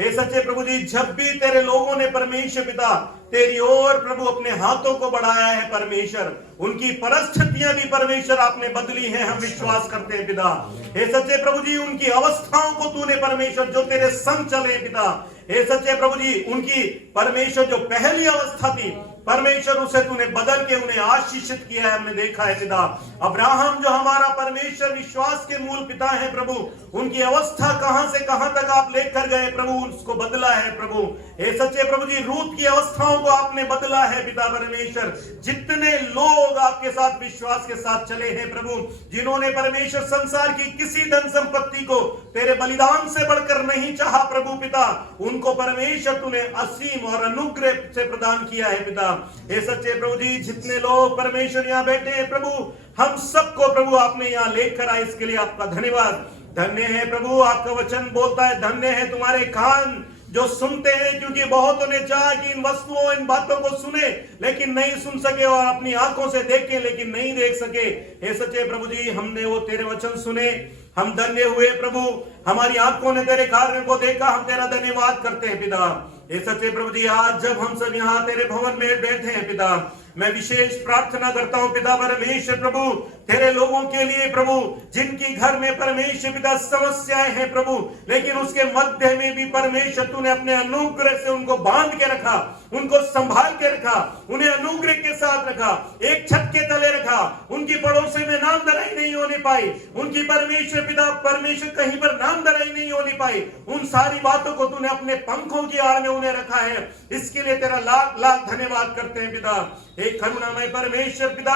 हे सच्चे प्रभु जी, जब भी तेरे लोगों ने परमेश्वर पिता तेरी ओर प्रभु अपने हाथों को बढ़ाया है परमेश्वर, उनकी परिस्थितियां भी परमेश्वर आपने बदली हैं, हम विश्वास करते हैं पिता। हे सच्चे प्रभु जी, उनकी अवस्थाओं को तूने परमेश्वर जो तेरे संग चले पिता, हे सच्चे प्रभु जी, उनकी परमेश्वर जो पहली अवस्था थी परमेश्वर, उसे तूने बदल के उन्हें आशीषित किया है, हमने देखा है पिता। अब्राहम जो हमारा परमेश्वर विश्वास के मूल पिता है प्रभु, उनकी अवस्था कहां से कहां तक आप लेकर गए प्रभु, उसको बदला है प्रभु। हे सच्चे प्रभु जी, रूत की अवस्थाओं को आपने बदला है पिता परमेश्वर। जितने लोग आपके साथ विश्वास के साथ चले हैं प्रभु, जिन्होंने परमेश्वर संसार की किसी धन संपत्ति को तेरे बलिदान से बढ़कर नहीं चाहा प्रभु पिता, उनको परमेश्वर तूने असीम और अनुग्रह से प्रदान किया है पिता। हे सच्चे प्रभु जी, जितने लोग परमेश्वर यहाँ बैठे हैं प्रभु, हम सबको प्रभु आपने यहाँ लेकर आए, इसके लिए आपका धन्यवाद। धन्य है प्रभु, आपका वचन बोलता है, धन्य है तुम्हारे कान जो सुनते हैं, क्योंकि बहुतों ने चाहा कि इन वस्तुओं इन बातों को सुने लेकिन नहीं सुन सके, और अपनी आंखों से देखे लेकिन नहीं देख सके। हे सच्चे प्रभु जी, हमने वो तेरे वचन सुने, हम धन्य हुए प्रभु, हमारी आंखों ने तेरे कार्य को देखा, हम तेरा धन्यवाद करते हैं पिता। हे सच्चे प्रभु जी, आज जब हम सब यहाँ तेरे भवन में बैठे हैं पिता, मैं विशेष प्रार्थना करता हूं पिता परमेश्वर प्रभु, तेरे लोगों के लिए प्रभु, जिनकी घर में परमेश्वर पिता समस्याएं हैं प्रभु, लेकिन उसके मध्य में भी परमेश्वर तूने अपने अनुग्रह से उनको बांध के रखा, उनको संभाल के रखा, उन्हें अनुग्रह के साथ रखा, एक छत के तले रखा, उनकी पड़ोसी में नाम दराई नहीं होने पाई, उनकी परमेश्वर पिता परमेश्वर कहीं पर नाम दराई नहीं होने पाई, उन सारी बातों को तूने अपने पंखों की आड़ में उन्हें रखा है, इसके लिए तेरा लाख लाख धन्यवाद करते हैं पिता। एक करुणामय परमेश्वर पिता,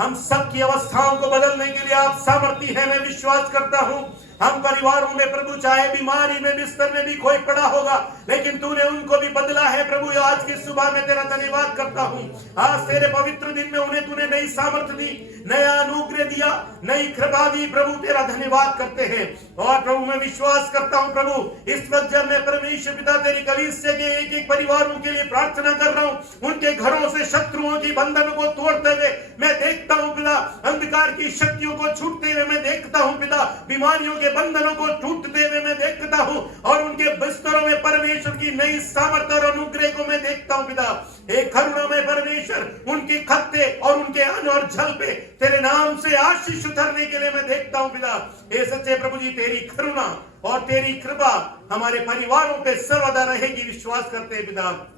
हम सब की अवस्थाओं को बदलने के लिए आप सामर्थी हैं, मैं विश्वास करता हूं। हम परिवारों में प्रभु, चाहे बीमारी में बिस्तर में भी कोई पड़ा होगा, लेकिन तूने उनको भी बदला है प्रभु। आज की सुबह में तेरा धन्यवाद करता हूं। आज तेरे पवित्र दिन में उन्हें तूने नई सामर्थ्य दी, नया अनुग्रह दिया, नई कृपा दी प्रभु, तेरा धन्यवाद करते हैं। और प्रभु मैं विश्वास करता हूं प्रभु, इस वक्त जब मैं परमेश्वर पिता तेरी कलीसिया के एक एक परिवारों के लिए प्रार्थना कर रहा हूं, उनके घरों से शत्रुओं की बंधनों को तोड़ते हुए मैं देखता हूं पिता, अंधकार की शक्तियों को छूटते हुए मैं देखता हूं पिता, बीमारियों के बंधनों को टूटते हुए मैं देखता हूं, और उनके बिस्तरों में परमेश्वर की नई सामर्थ्य और अनुग्रह को मैं देखता हूं पिता। एक करुणामय परमेश्वर, उनके खत्ते और उनके अन्न और जल पे तेरे नाम से आशीष उतरने के लिए मैं देखता हूं पिता। हे सच्चे प्रभु जी, तेरी करुणा और तेरी कृपा हमारे परिवारों पे सर्वदा रहेगी, विश्वास करते हैं पिता।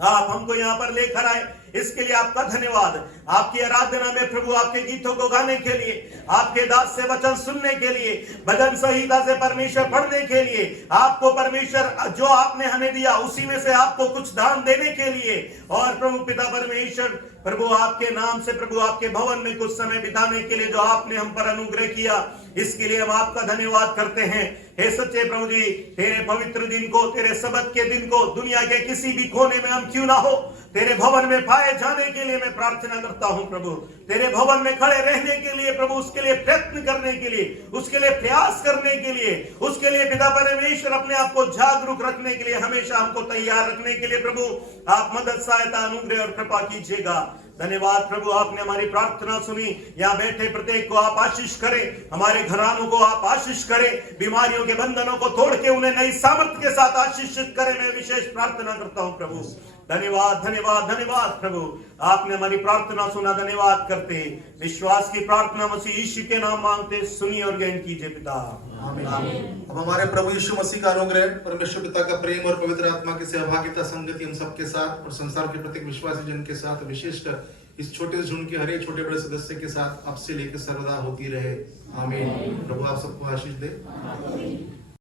आप हमको यहाँ पर लेकर आए, इसके लिए आपका धन्यवाद। आपकी आराधना में प्रभु, आपके गीतों को गाने के लिए, आपके दास से वचन सुनने के लिए, भजन संहिता से परमेश्वर पढ़ने के लिए, आपको परमेश्वर जो आपने हमें दिया उसी में से आपको कुछ दान देने के लिए, और प्रभु पिता परमेश्वर प्रभु आपके नाम से प्रभु आपके भवन में कुछ समय बिताने के लिए जो आपने हम पर अनुग्रह किया, इसके लिए हम आपका धन्यवाद करते हैं। हे सच्चे प्रभु जी, तेरे पवित्र दिन को, तेरे सबत के दिन को दुनिया के किसी भी कोने में हम क्यों ना हो, तेरे भवन में पाए जाने के लिए मैं प्रार्थना करता हूं प्रभु। तेरे भवन में खड़े रहने के लिए प्रभु, उसके लिए प्रयत्न करने के लिए, उसके लिए प्रयास करने के लिए, उसके लिए पिता परमेश्वर अपने आप को जागरूक रखने के लिए, हमेशा हमको तैयार रखने के लिए प्रभु आप मदद, सहायता, अनुग्रह और कृपा कीजिएगा। धन्यवाद प्रभु, आपने हमारी प्रार्थना सुनी। यहाँ बैठे प्रत्येक को आप आशीष करें, हमारे घरानों को आप आशीष करें, बीमारियों के बंधनों को तोड़ के उन्हें नई सामर्थ्य के साथ आशीषित करें। मैं विशेष प्रार्थना करता हूं प्रभु। धन्यवाद धन्यवाद धन्यवाद प्रभु, आपने हमारी प्रार्थना सुना। धन्यवाद करते, विश्वास की प्रार्थना मसीह यीशु के नाम मांगते, सुनिए और ग्रहण कीजिए पिता, आमीन। अब हमारे प्रभु यीशु मसीह का अनुग्रह, परमेश्वर पिता का प्रेम और पवित्र आत्मा की सहभागिता, संगति हम सबके साथ और संसार के प्रत्येक विश्वासी जन के साथ, विशेषकर इस छोटे झुंड के हर एक छोटे बड़े सदस्य के साथ अब से लेकर सर्वदा होती रहे, आमीन। प्रभु आप सबको आशीष दे।